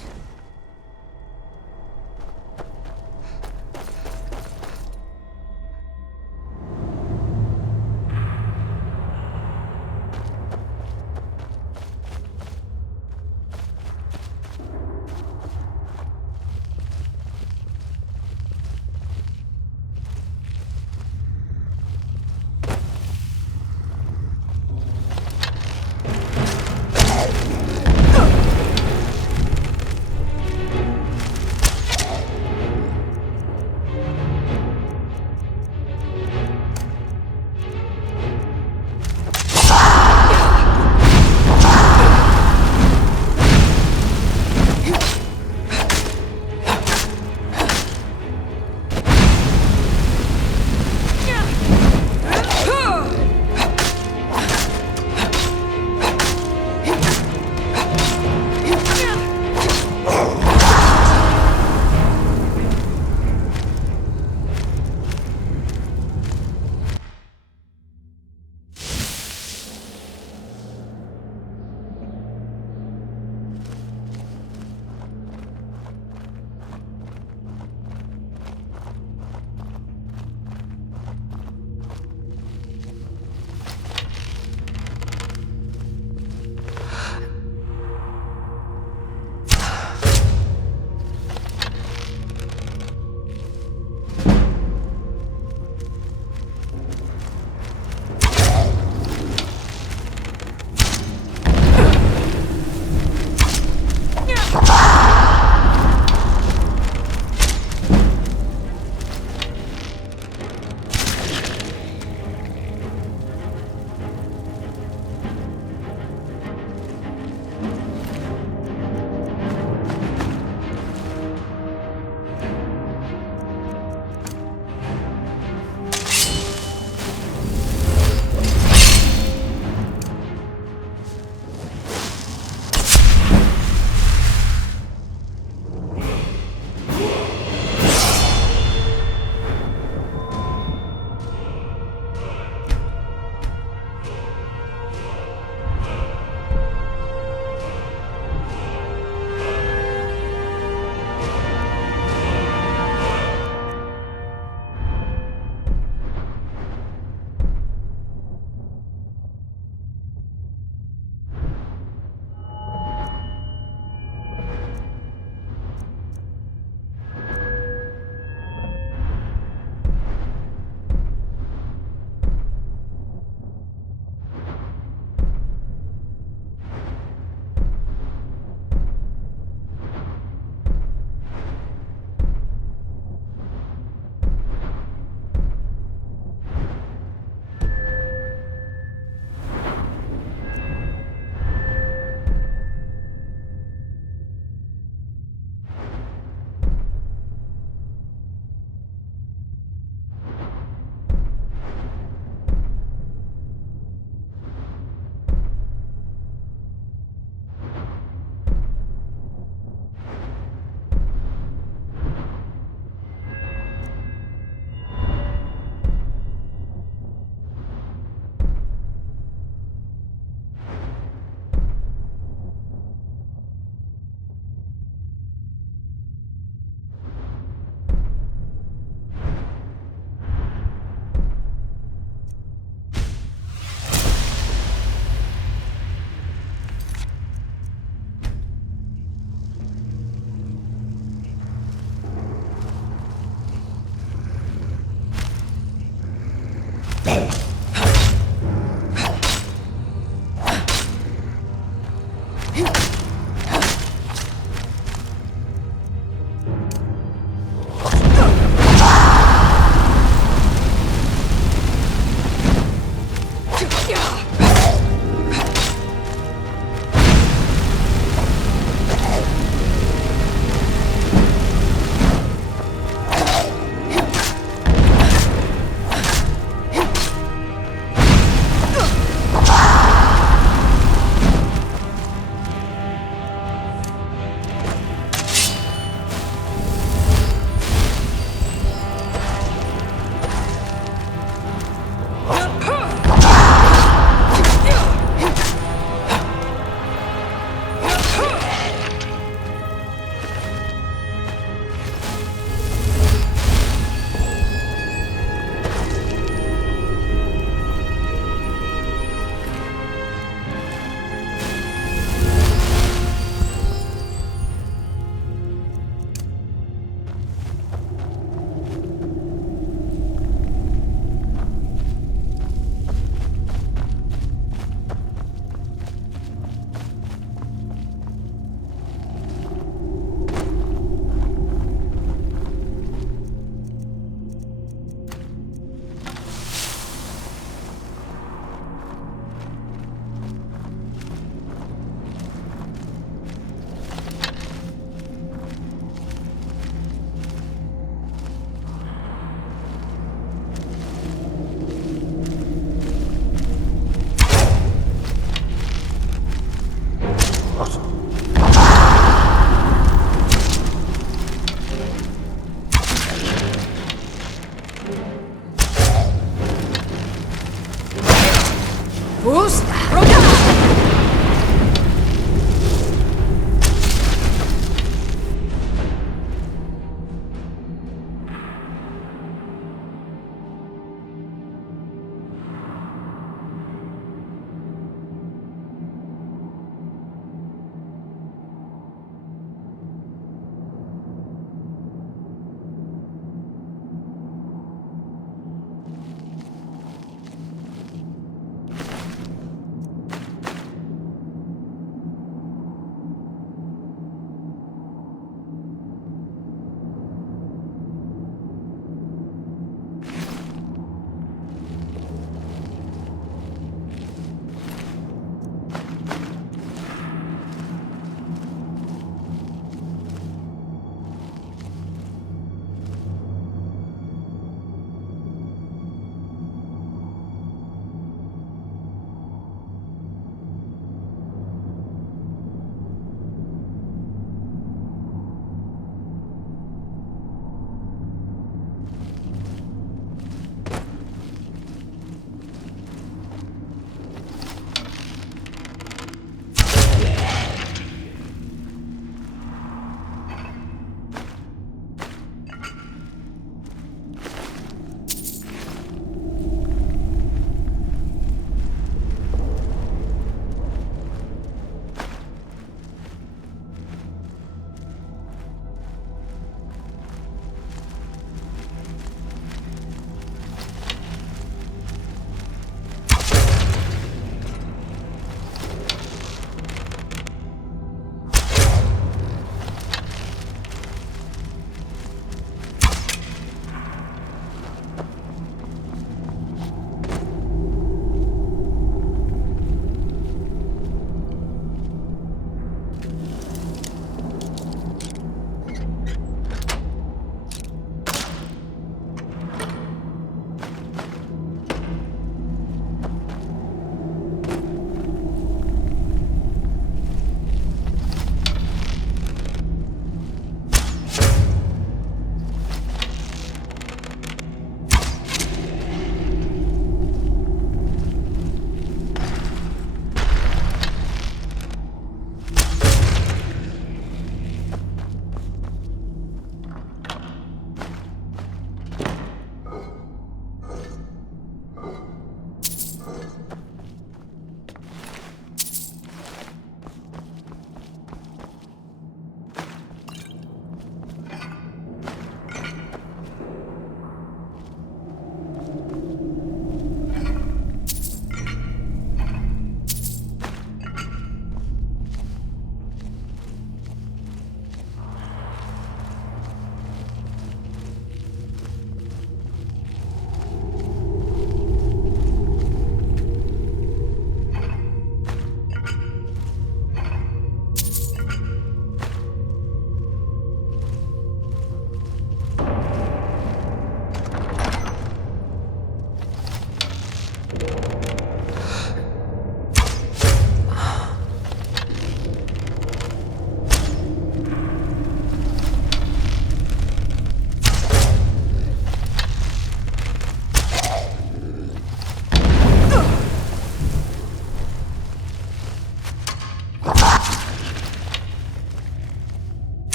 Boost! Roda!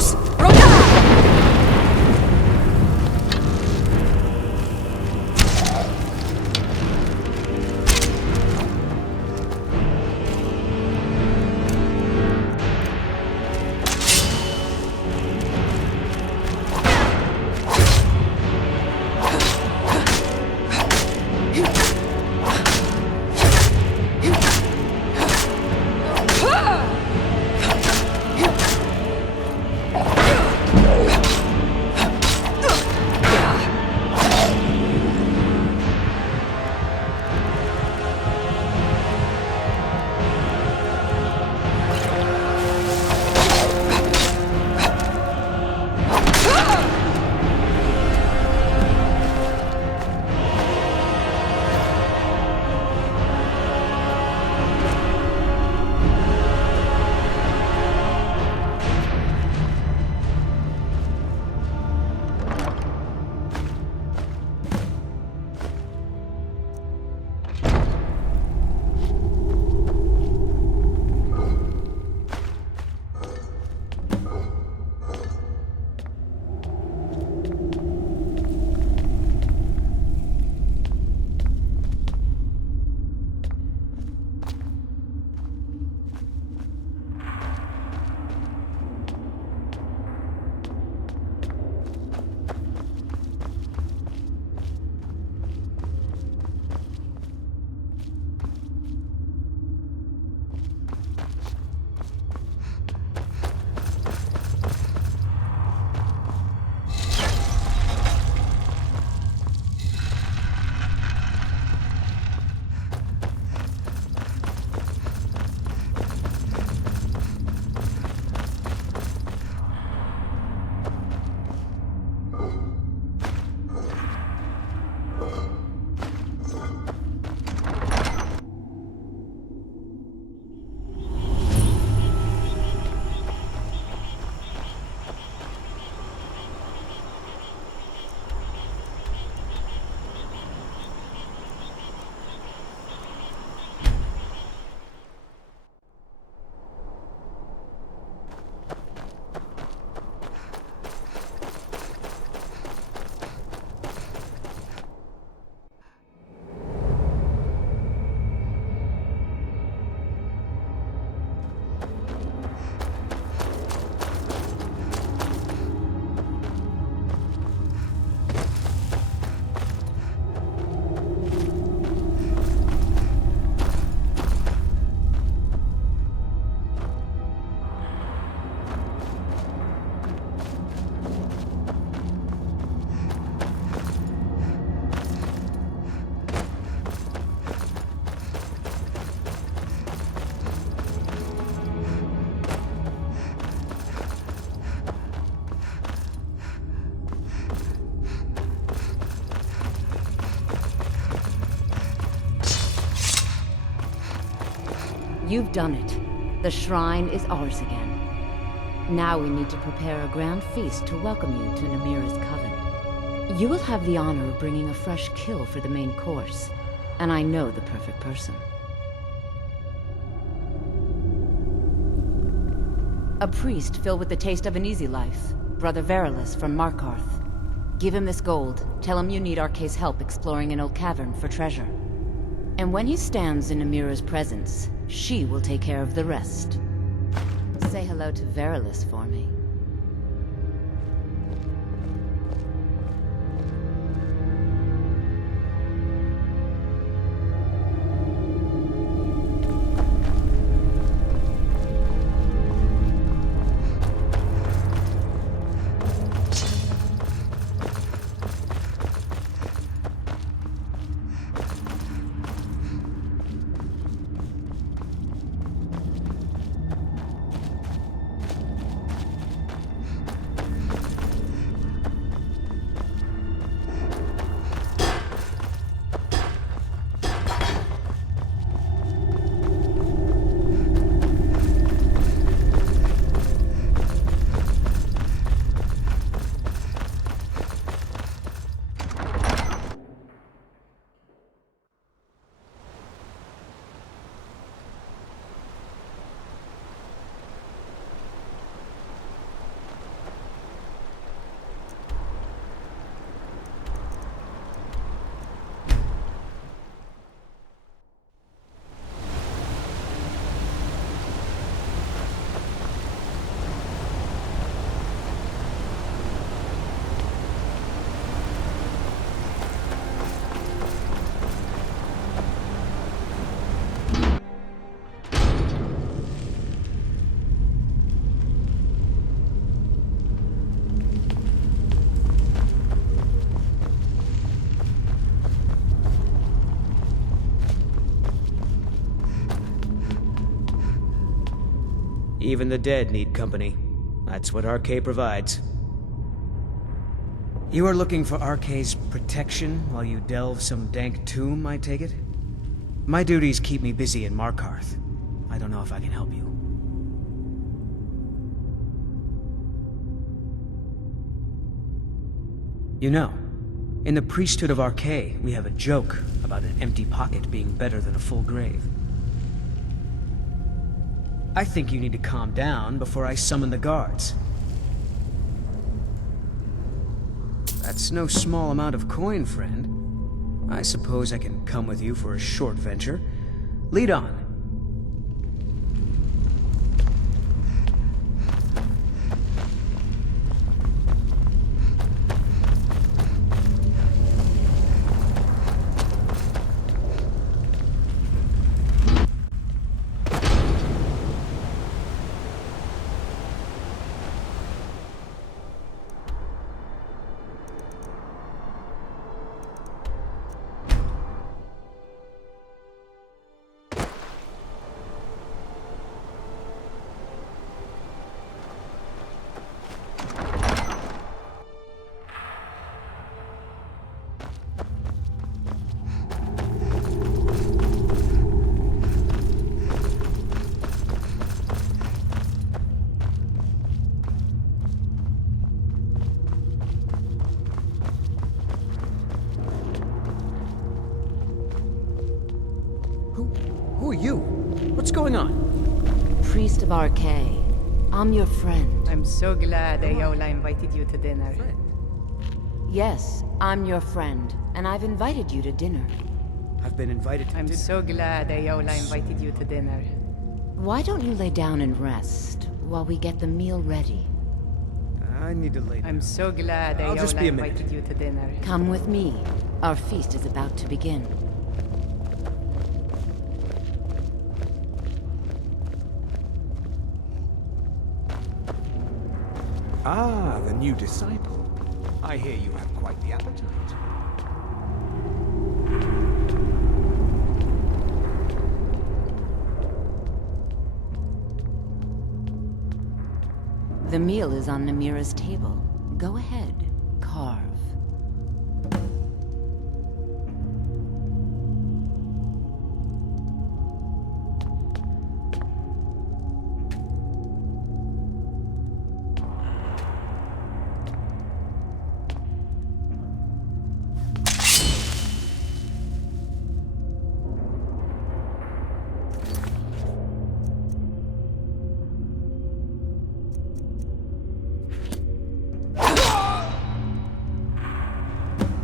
Shadows, Roda! You've done it. The shrine is ours again. Now we need to prepare a grand feast to welcome you to Namira's coven. You will have the honor of bringing a fresh kill for the main course, and I know the perfect person. A priest filled with the taste of an easy life, Brother Verilus from Markarth. Give him this gold. Tell him you need Arcae's help exploring an old cavern for treasure. And when he stands in Namira's presence, she will take care of the rest. Say hello to Verilus for me. Even the dead need company. That's what RK provides. You are looking for RK's protection while you delve some dank tomb, I take it? My duties keep me busy in Markarth. I don't know if I can help you. You know, in the priesthood of RK, we have a joke about an empty pocket being better than a full grave. I think you need to calm down before I summon the guards. That's no small amount of coin, friend. I suppose I can come with you for a short venture. Lead on. Who are you? What's going on? Priest of RK. I'm your friend. I'm so glad Ayola invited you to dinner. Yes, I'm your friend, and I've invited you to dinner. I've been invited to I'm dinner. so glad Ayola invited you to dinner. Why don't you lay down and rest while we get the meal ready? I need to lay down. I'm so glad I'll just Ayola be a minute. invited you to dinner. Come with me. Our feast is about to begin. Ah, the new disciple. I hear you have quite the appetite. The meal is on Namira's table. Go ahead, carve.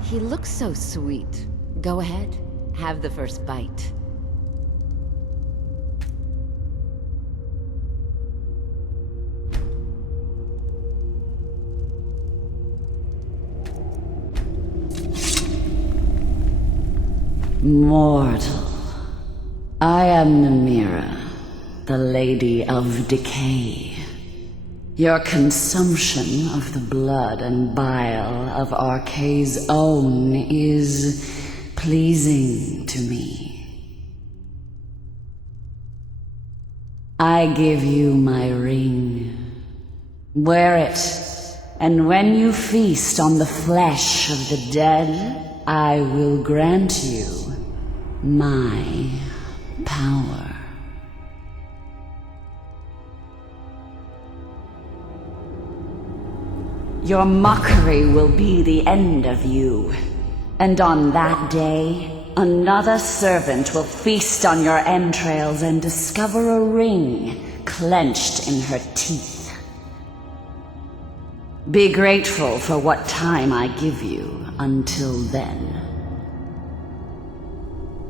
He looks so sweet. Go ahead, have the first bite. Mortal, I am Namira, the Lady of Decay. Your consumption of the blood and bile of RK's own is pleasing to me. I give you my ring. Wear it, and when you feast on the flesh of the dead, I will grant you my power. Your mockery will be the end of you. And on that day, another servant will feast on your entrails and discover a ring clenched in her teeth. Be grateful for what time I give you until then.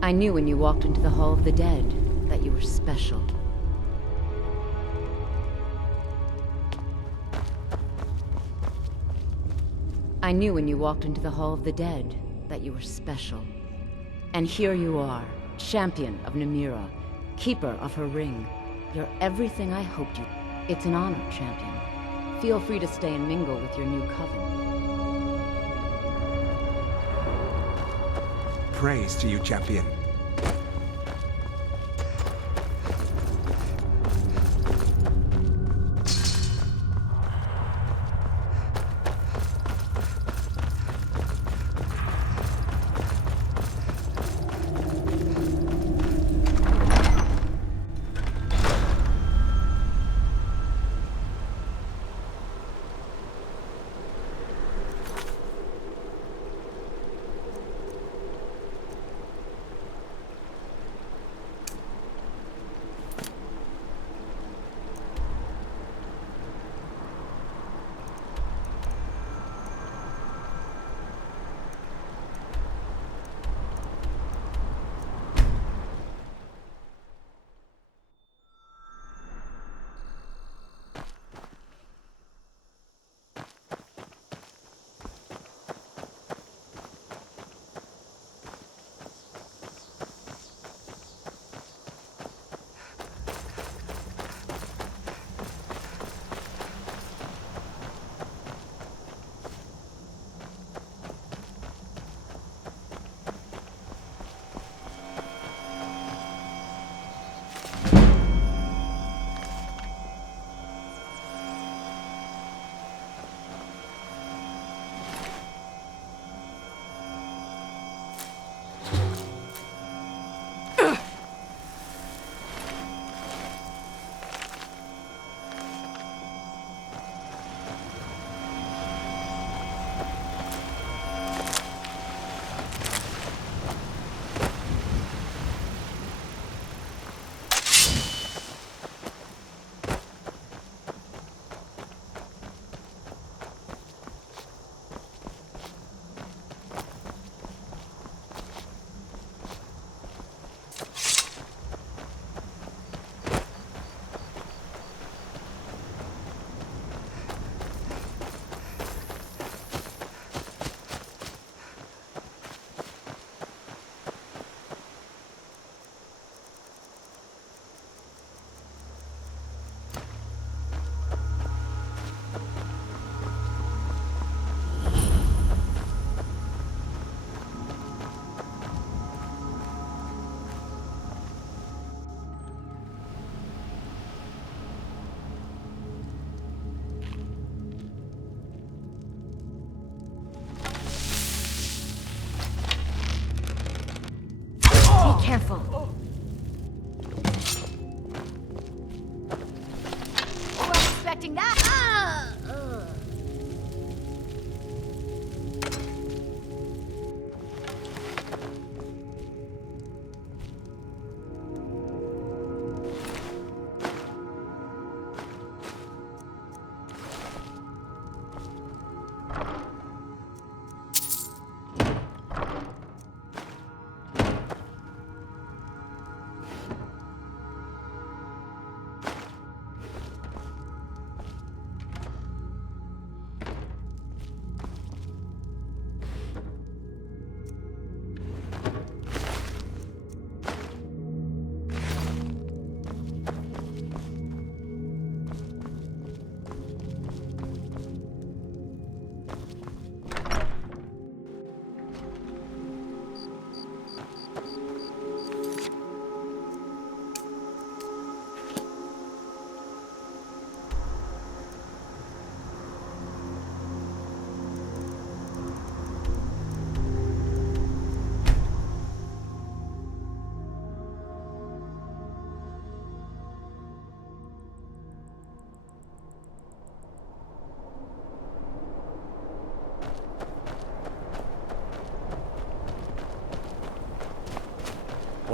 I knew when you walked into the Hall of the Dead that you were special. I knew when you walked into the Hall of the Dead that you were special. And here you are, champion of Namira, keeper of her ring. You're everything I hoped you. It's an honor, champion. Feel free to stay and mingle with your new coven. Praise to you, champion.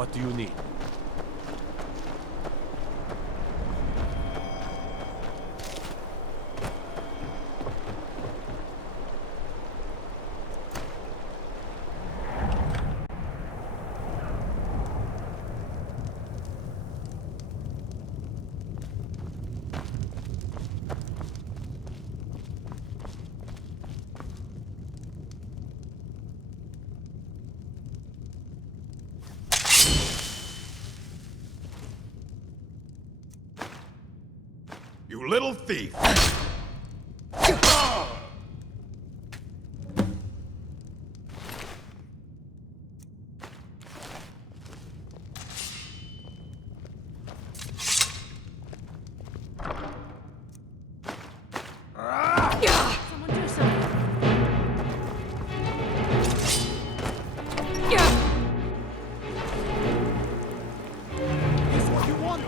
What do you need? You little thief! Someone do something. Here's what you want.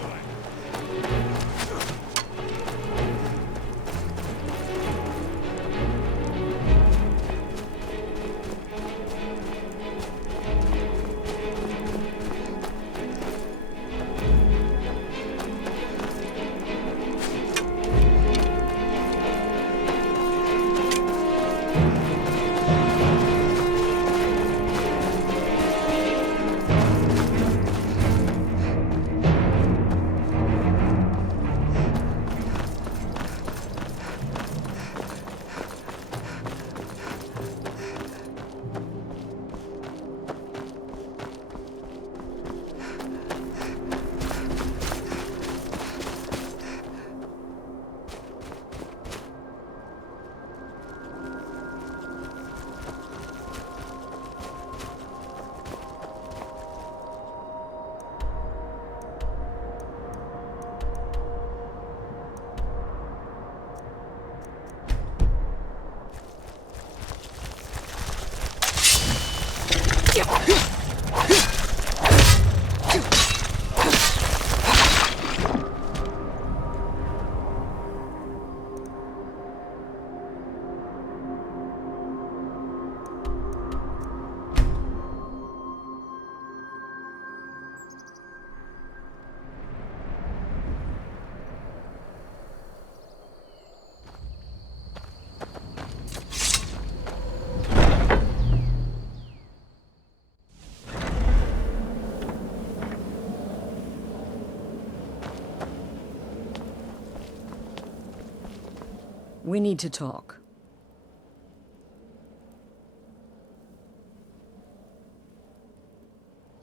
We need to talk.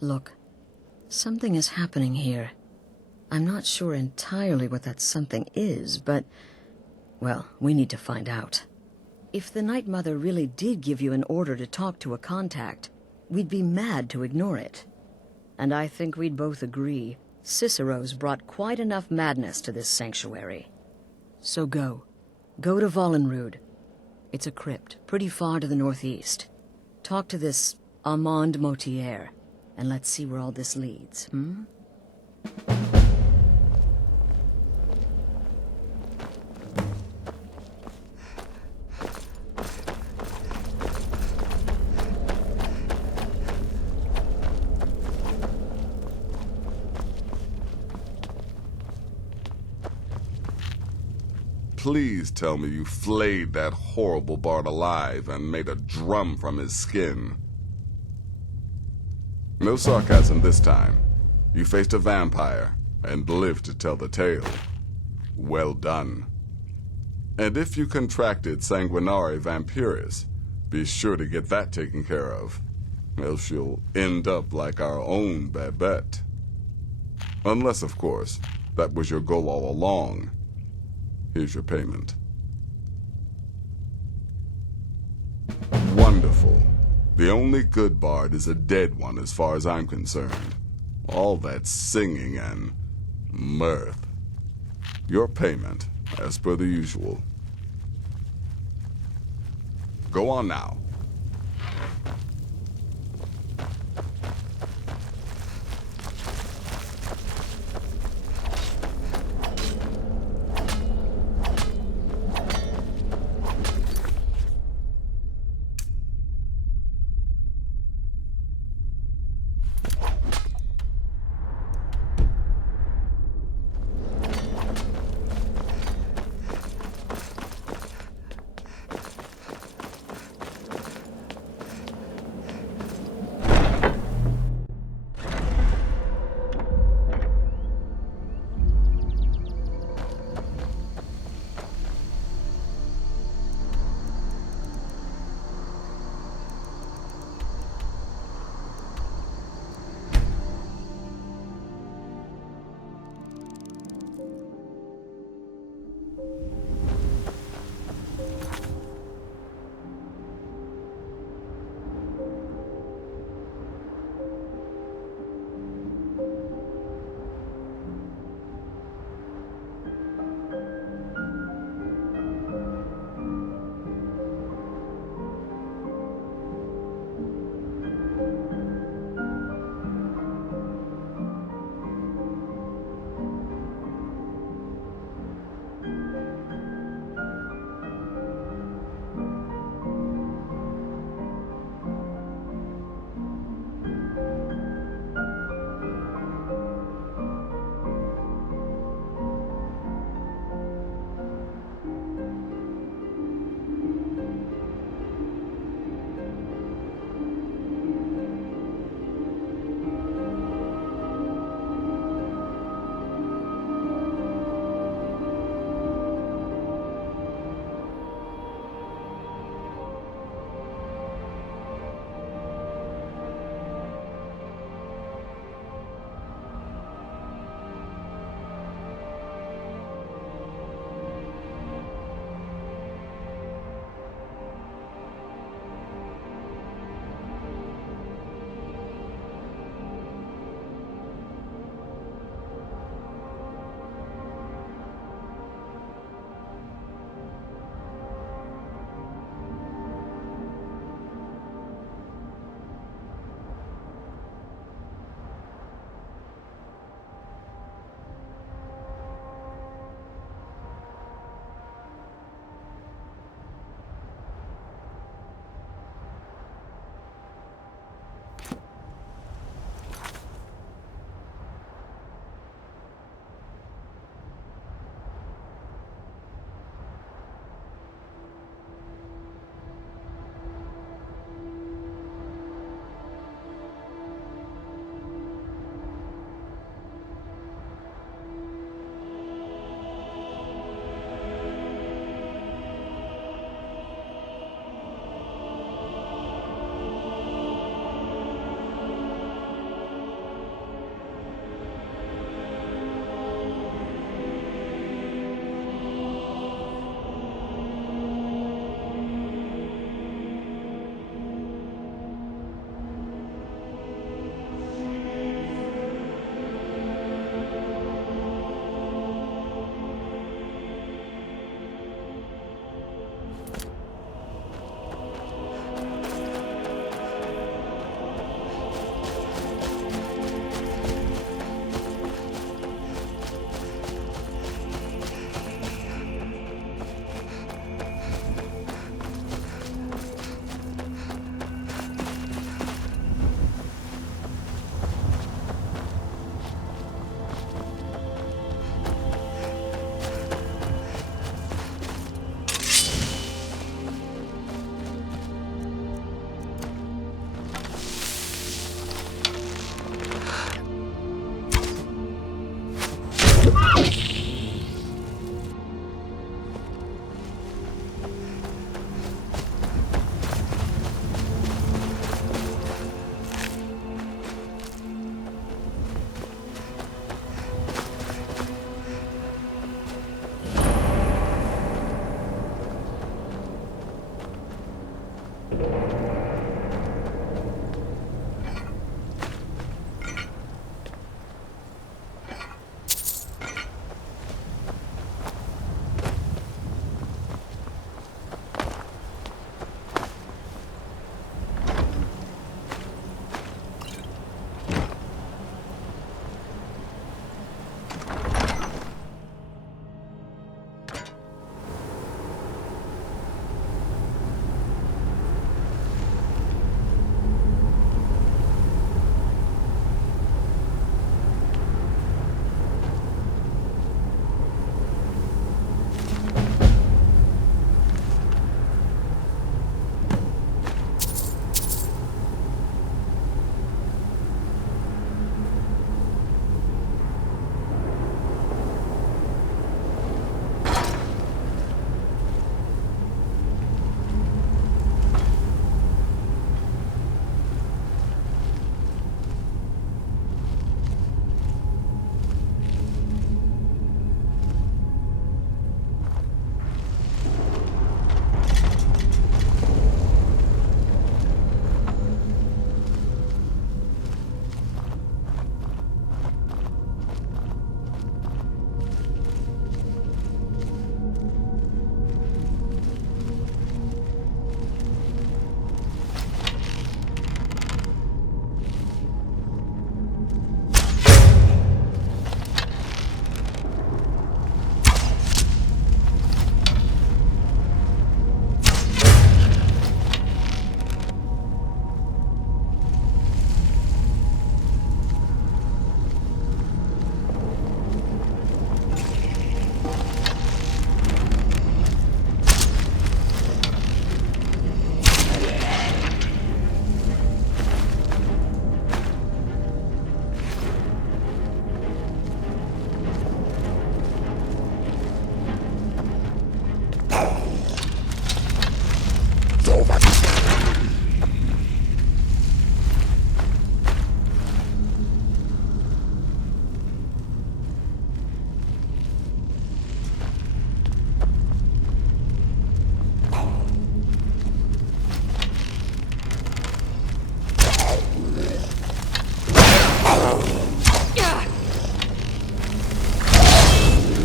Look, something is happening here. I'm not sure entirely what that something is, but, well, we need to find out. If the Night Mother really did give you an order to talk to a contact, we'd be mad to ignore it. And I think we'd both agree, Cicero's brought quite enough madness to this sanctuary. So go. Go to Vollenrud. It's a crypt, pretty far to the northeast. Talk to this Armand Motier, and let's see where all this leads, hmm? Please tell me you flayed that horrible bard alive and made a drum from his skin. No sarcasm this time. You faced a vampire and lived to tell the tale. Well done. And if you contracted sanguinare vampiris, be sure to get that taken care of, else you'll end up like our own Babette. Unless, of course, that was your goal all along. Here's your payment. Wonderful. The only good bard is a dead one as far as I'm concerned. All that singing and mirth. Your payment, as per the usual. Go on now.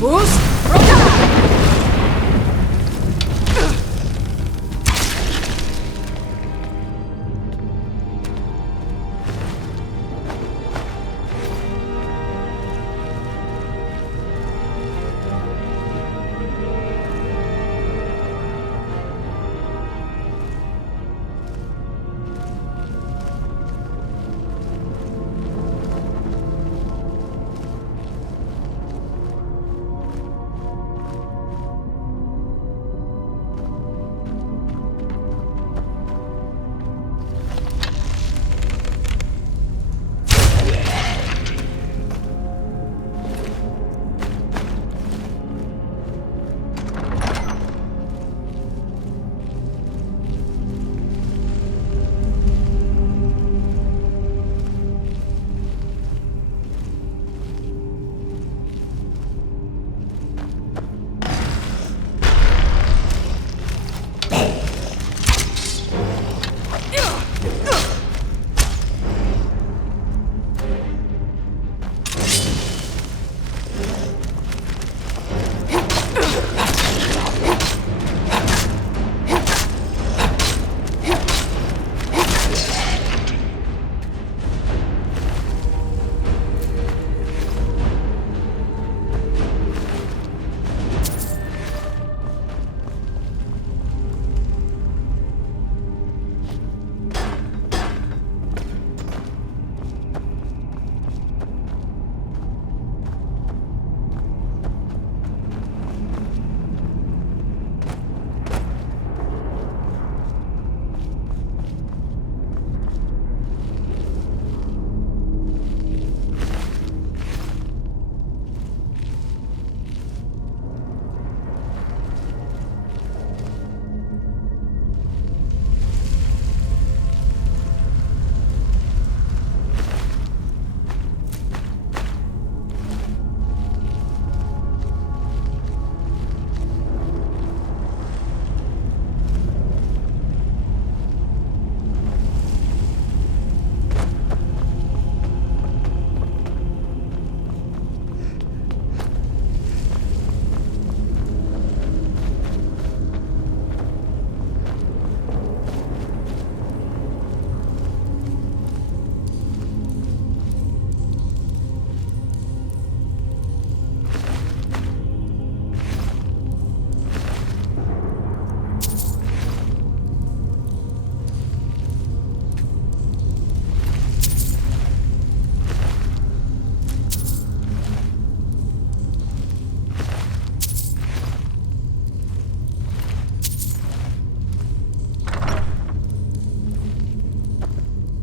Boost! Roka!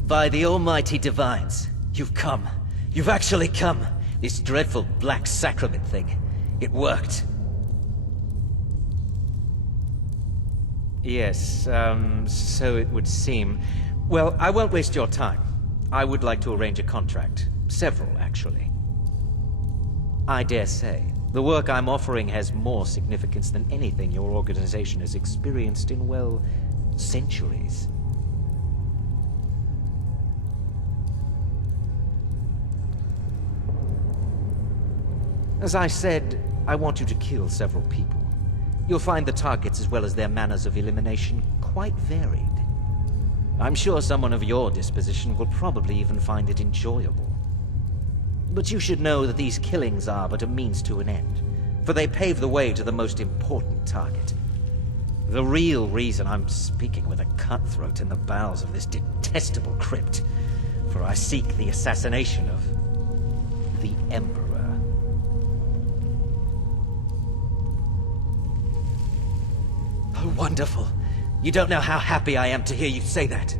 By the almighty divines, you've come. You've actually come. This dreadful black sacrament thing. It worked. Yes, so it would seem. Well, I won't waste your time. I would like to arrange a contract. Several, actually. I dare say, the work I'm offering has more significance than anything your organization has experienced in, well, centuries. As I said, I want you to kill several people. You'll find the targets as well as their manners of elimination quite varied. I'm sure someone of your disposition will probably even find it enjoyable. But you should know that these killings are but a means to an end, for they pave the way to the most important target. The real reason I'm speaking with a cutthroat in the bowels of this detestable crypt, for I seek the assassination of the Emperor. Oh, wonderful. You don't know how happy I am to hear you say that.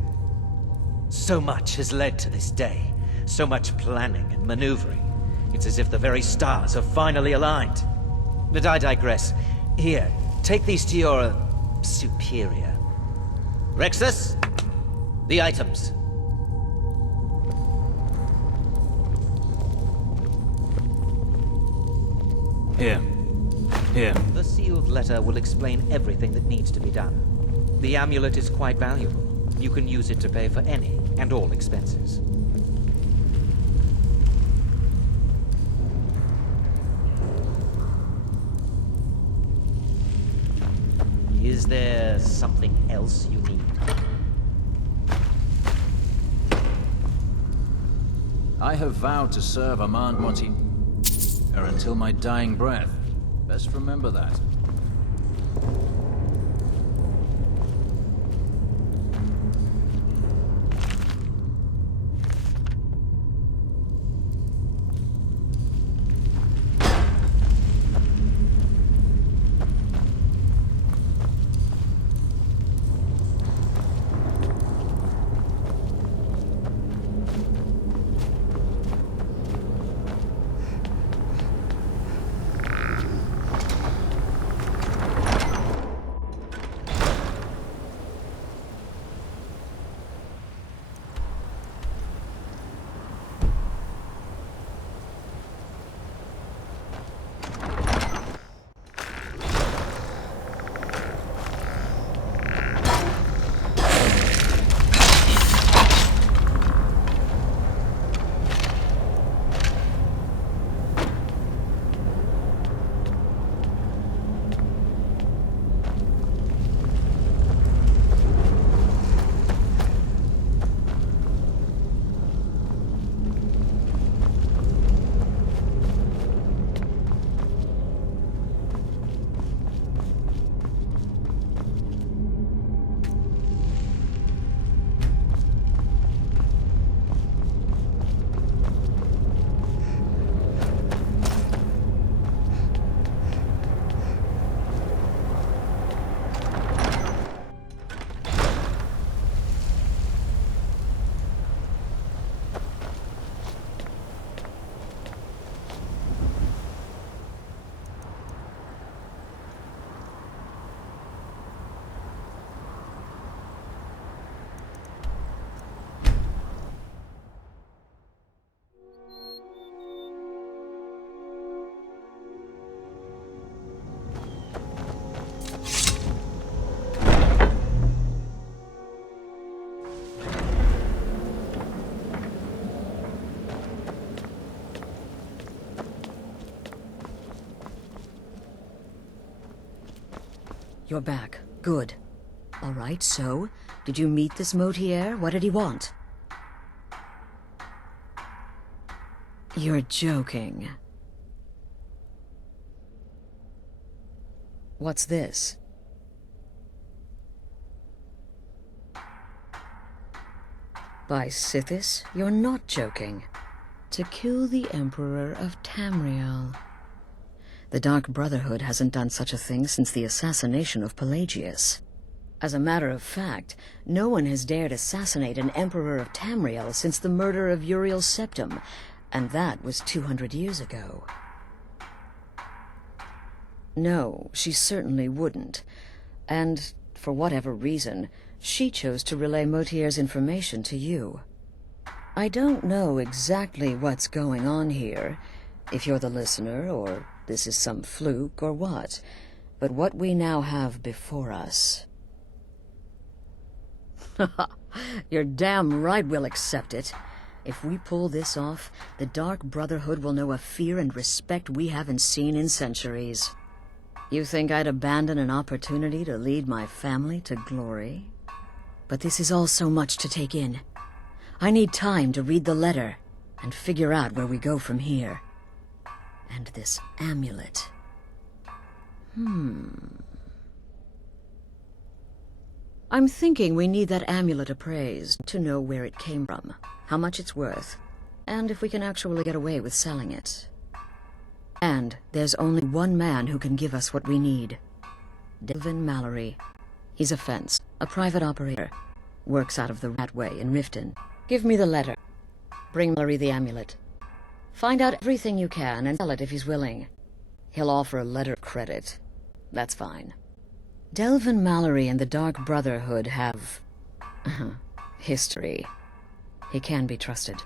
So much has led to this day. So much planning and maneuvering. It's as if the very stars have finally aligned. But I digress. Here, take these to your, superior. Rexus, the items. Here. Here. The sealed letter will explain everything that needs to be done. The amulet is quite valuable. You can use it to pay for any and all expenses. Is there something else you need? I have vowed to serve Armand Motti until my dying breath. Best remember that. You're back. Good. All right, so, did you meet this Motier? What did he want? You're joking. What's this? By Sithis, you're not joking. To kill the Emperor of Tamriel. The Dark Brotherhood hasn't done such a thing since the assassination of Pelagius. As a matter of fact, no one has dared assassinate an Emperor of Tamriel since the murder of Uriel Septim, and that was 200 years ago. No, she certainly wouldn't. And, for whatever reason, she chose to relay Motier's information to you. I don't know exactly what's going on here, if you're the listener, or this is some fluke, or what. But what we now have before us... You're damn right we'll accept it. If we pull this off, the Dark Brotherhood will know a fear and respect we haven't seen in centuries. You think I'd abandon an opportunity to lead my family to glory? But this is all so much to take in. I need time to read the letter and figure out where we go from here. And this amulet. I'm thinking we need that amulet appraised to know where it came from, how much it's worth, and if we can actually get away with selling it. And there's only one man who can give us what we need. Delvin Mallory. He's a fence, a private operator. Works out of the Ratway in Riften. Give me the letter. Bring Mallory the amulet. Find out everything you can and sell it if he's willing. He'll offer a letter of credit. That's fine. Delvin Mallory and the Dark Brotherhood have... history. He can be trusted.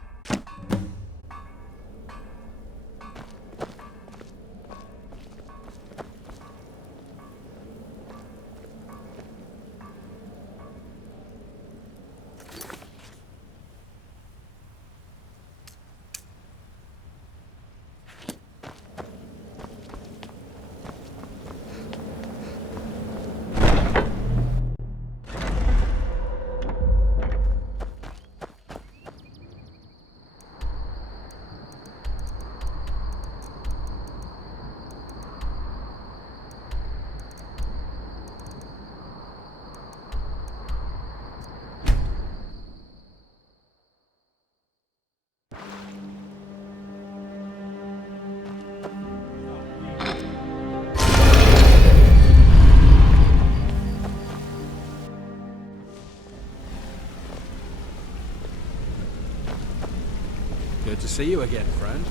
see you again, friend.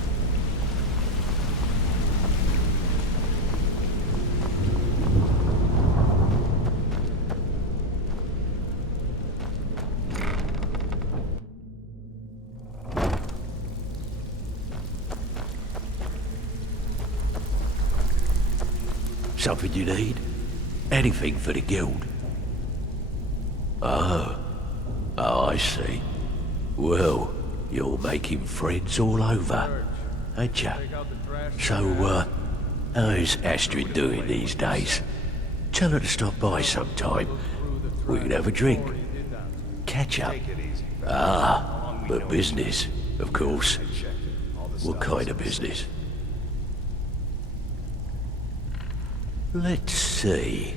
Something you need? Anything for the guild? Oh, I see. Well, you're making friends all over, ain't ya? So, how's Astrid doing these days? Tell her to stop by sometime. We can have a drink. Catch up. Ah, but business, of course. What kind of business? Let's see.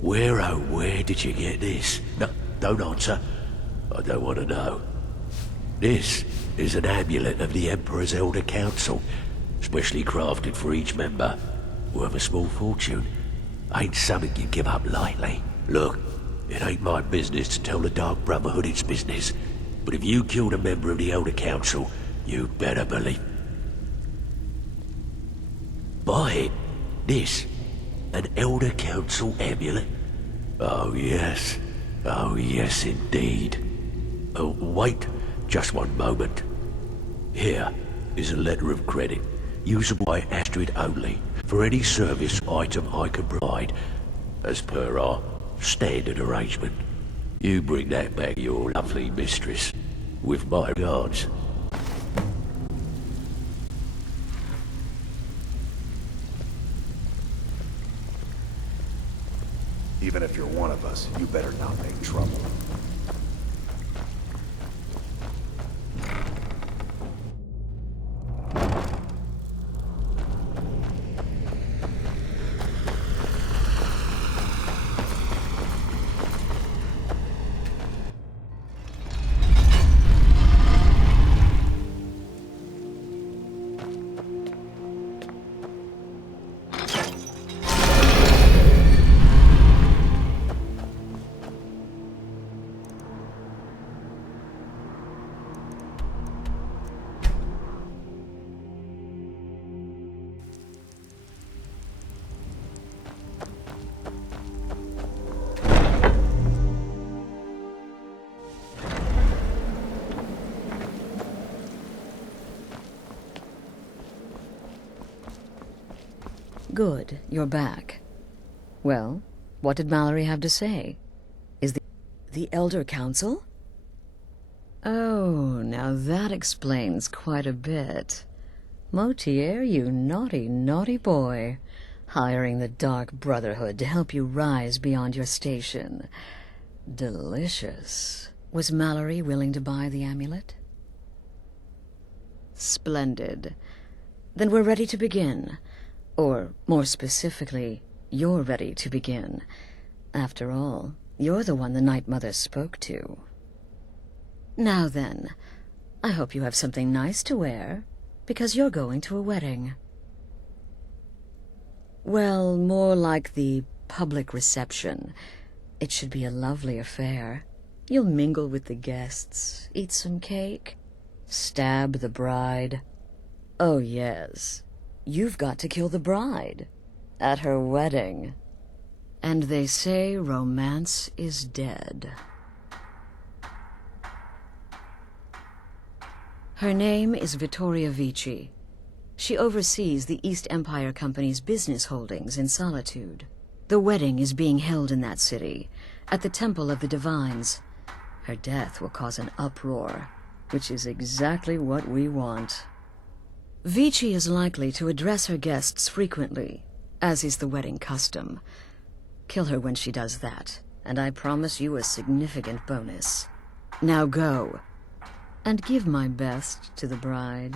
Where did you get this? No, don't answer. I don't want to know. This is an amulet of the Emperor's Elder Council, specially crafted for each member, worth a small fortune. Ain't something you give up lightly. Look, it ain't my business to tell the Dark Brotherhood its business, but if you killed a member of the Elder Council, you'd better believe. Buy it. This, an Elder Council amulet? Oh yes indeed. Oh, wait, just one moment. Here is a letter of credit, usable by Astrid only, for any service item I can provide, as per our standard arrangement. You bring that back to your lovely mistress, with my regards. Even if you're one of us, you better not make trouble. Good, you're back. Well, what did Mallory have to say? Is the Elder Council? Oh, now that explains quite a bit. Motier, you naughty, naughty boy. Hiring the Dark Brotherhood to help you rise beyond your station. Delicious. Was Mallory willing to buy the amulet? Splendid. Then we're ready to begin. Or, more specifically, you're ready to begin. After all, you're the one the Night Mother spoke to. Now then, I hope you have something nice to wear, because you're going to a wedding. Well, more like the public reception. It should be a lovely affair. You'll mingle with the guests, eat some cake, stab the bride. Oh yes. You've got to kill the bride at her wedding. And they say romance is dead. Her name is Vittoria Vici. She oversees the East Empire Company's business holdings in Solitude. The wedding is being held in that city, at the Temple of the Divines. Her death will cause an uproar, which is exactly what we want. Vici is likely to address her guests frequently, as is the wedding custom. Kill her when she does that, and I promise you a significant bonus. Now go, and give my best to the bride.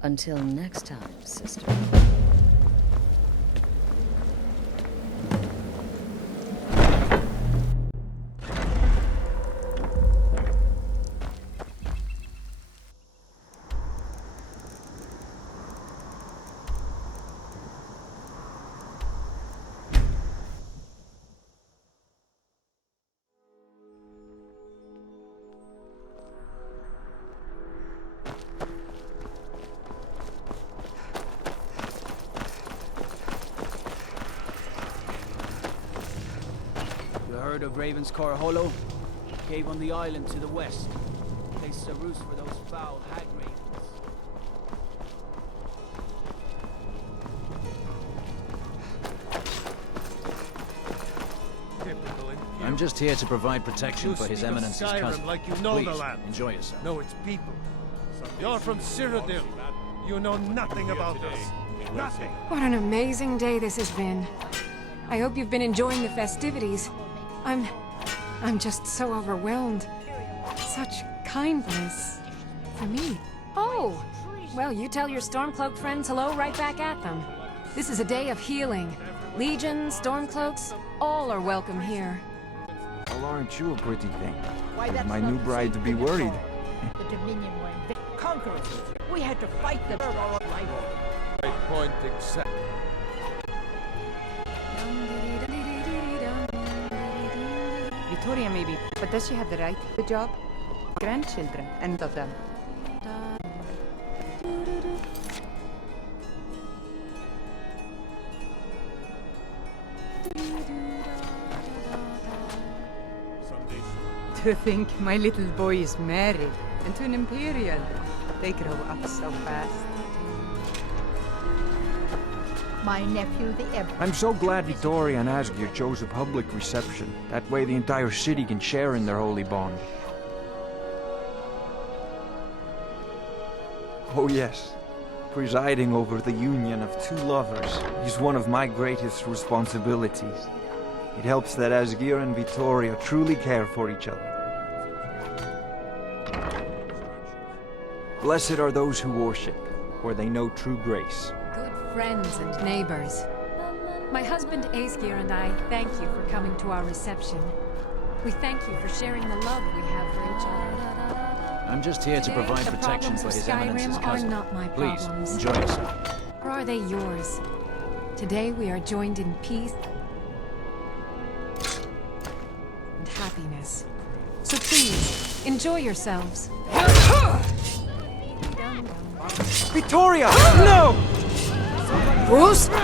Until next time, sister. heard of Ravenscourt Hollow? Cave on the island to the west. Place a roost for those foul hag ravens. I'm just here to provide protection for His Eminence's cousin. Like you know Please, the land. enjoy yourself. No, it's people. You're from Cyrodiil. You know nothing about us. Nothing. What an amazing day this has been. I hope you've been enjoying the festivities. I'm just so overwhelmed. Such kindness. For me. Oh! Well, you tell your Stormcloak friends hello right back at them. This is a day of healing. Legion, Stormcloaks, all are welcome here. Well, aren't you a pretty thing? Is my new bride to be worried? The Dominion were conquerors. We had to fight them for our rival. Right point exact. Victoria maybe, but does she have the right to the job? Grandchildren, and of them. To think my little boy is married, and to an Imperial. They grow up so fast. My nephew, the Emperor. I'm so glad Victoria and Asgeir chose a public reception. That way the entire city can share in their holy bond. Oh yes, presiding over the union of two lovers is one of my greatest responsibilities. It helps that Asgeir and Victoria truly care for each other. Blessed are those who worship, for they know true grace. Good friends and neighbors. My husband Aesgeir and I thank you for coming to our reception. We thank you for sharing the love we have for each other. I'm just here to Today, provide the protection problems for of His Skyrim Eminence's are cousin. not my Please, problems. enjoy yourself. Or are they yours? Today we are joined in peace and happiness. So please, enjoy yourselves. Victoria! No! Bruce! Keep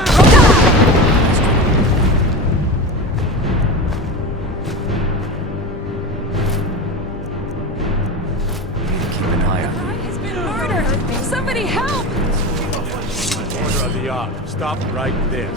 an eye on him. He's been murdered! Somebody help! Order of the Ark. Stop right there.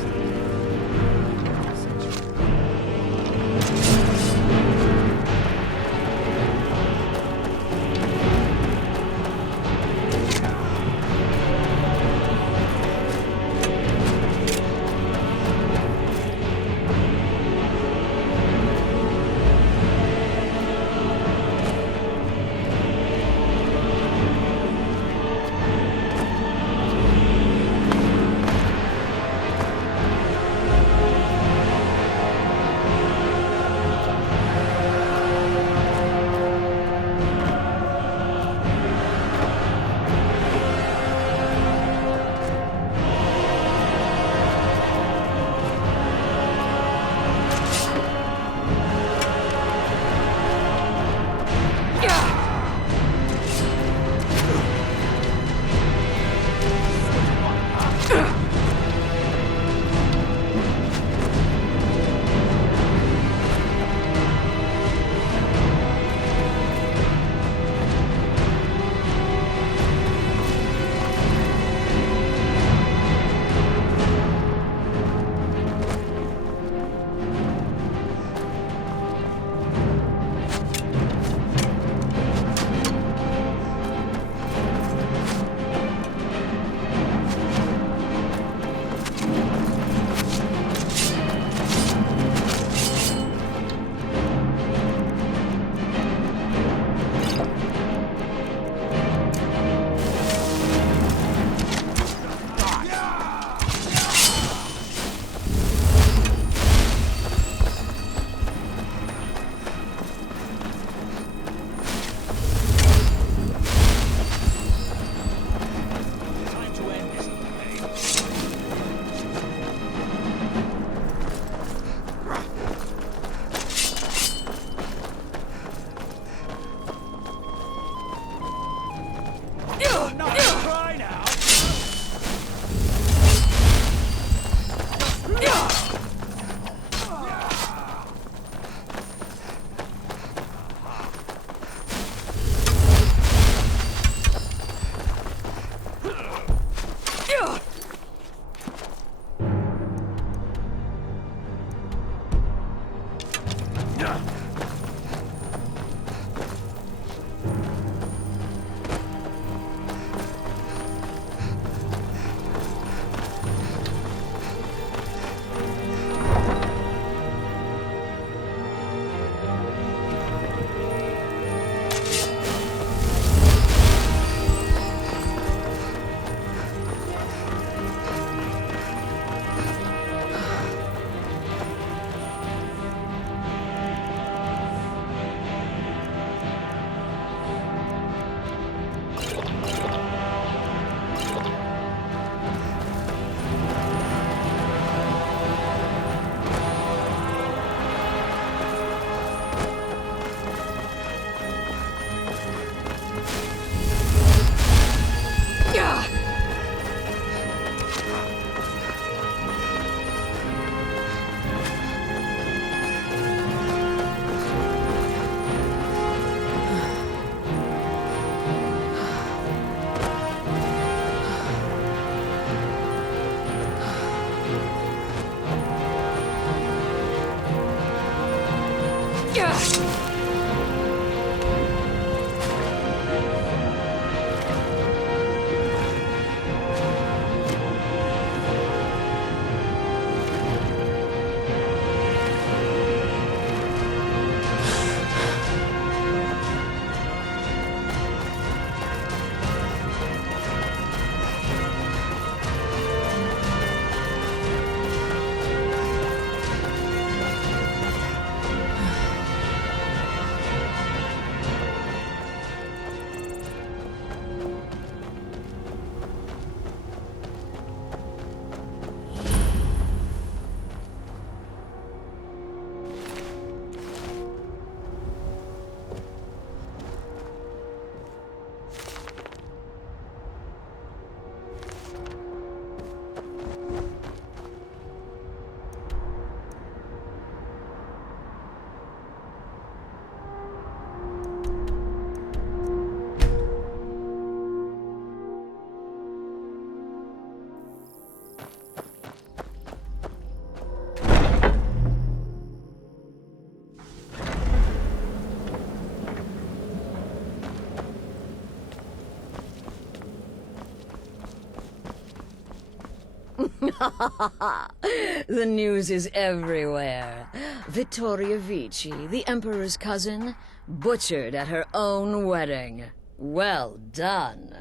The news is everywhere. Vittoria Vici, the Emperor's cousin, butchered at her own wedding. Well done.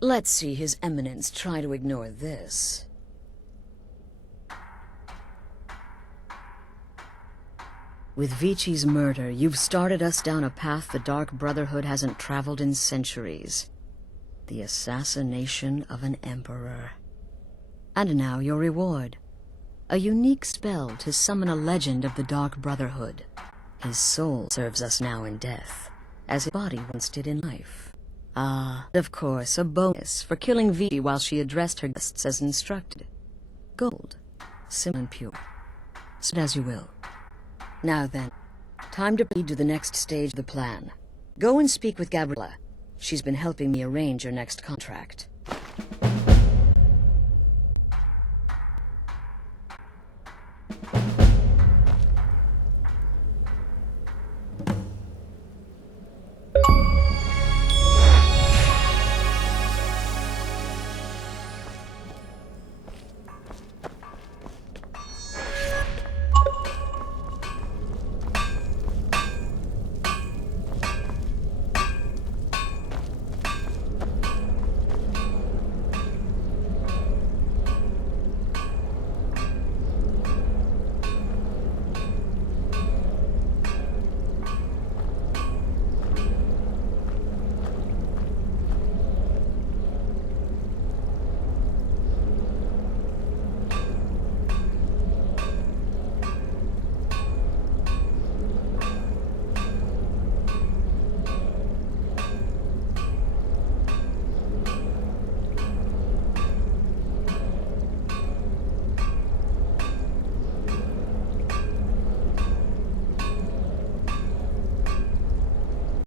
Let's see His Eminence try to ignore this. With Vici's murder, you've started us down a path the Dark Brotherhood hasn't traveled in centuries. The assassination of an Emperor. And now your reward. A unique spell to summon a legend of the Dark Brotherhood. His soul serves us now in death, as his body once did in life. Ah, of course, a bonus for killing Vici while she addressed her guests as instructed. Gold. Simple and pure. Sit as you will. Now then, time to proceed to the next stage of the plan. Go and speak with Gabriella. She's been helping me arrange your next contract.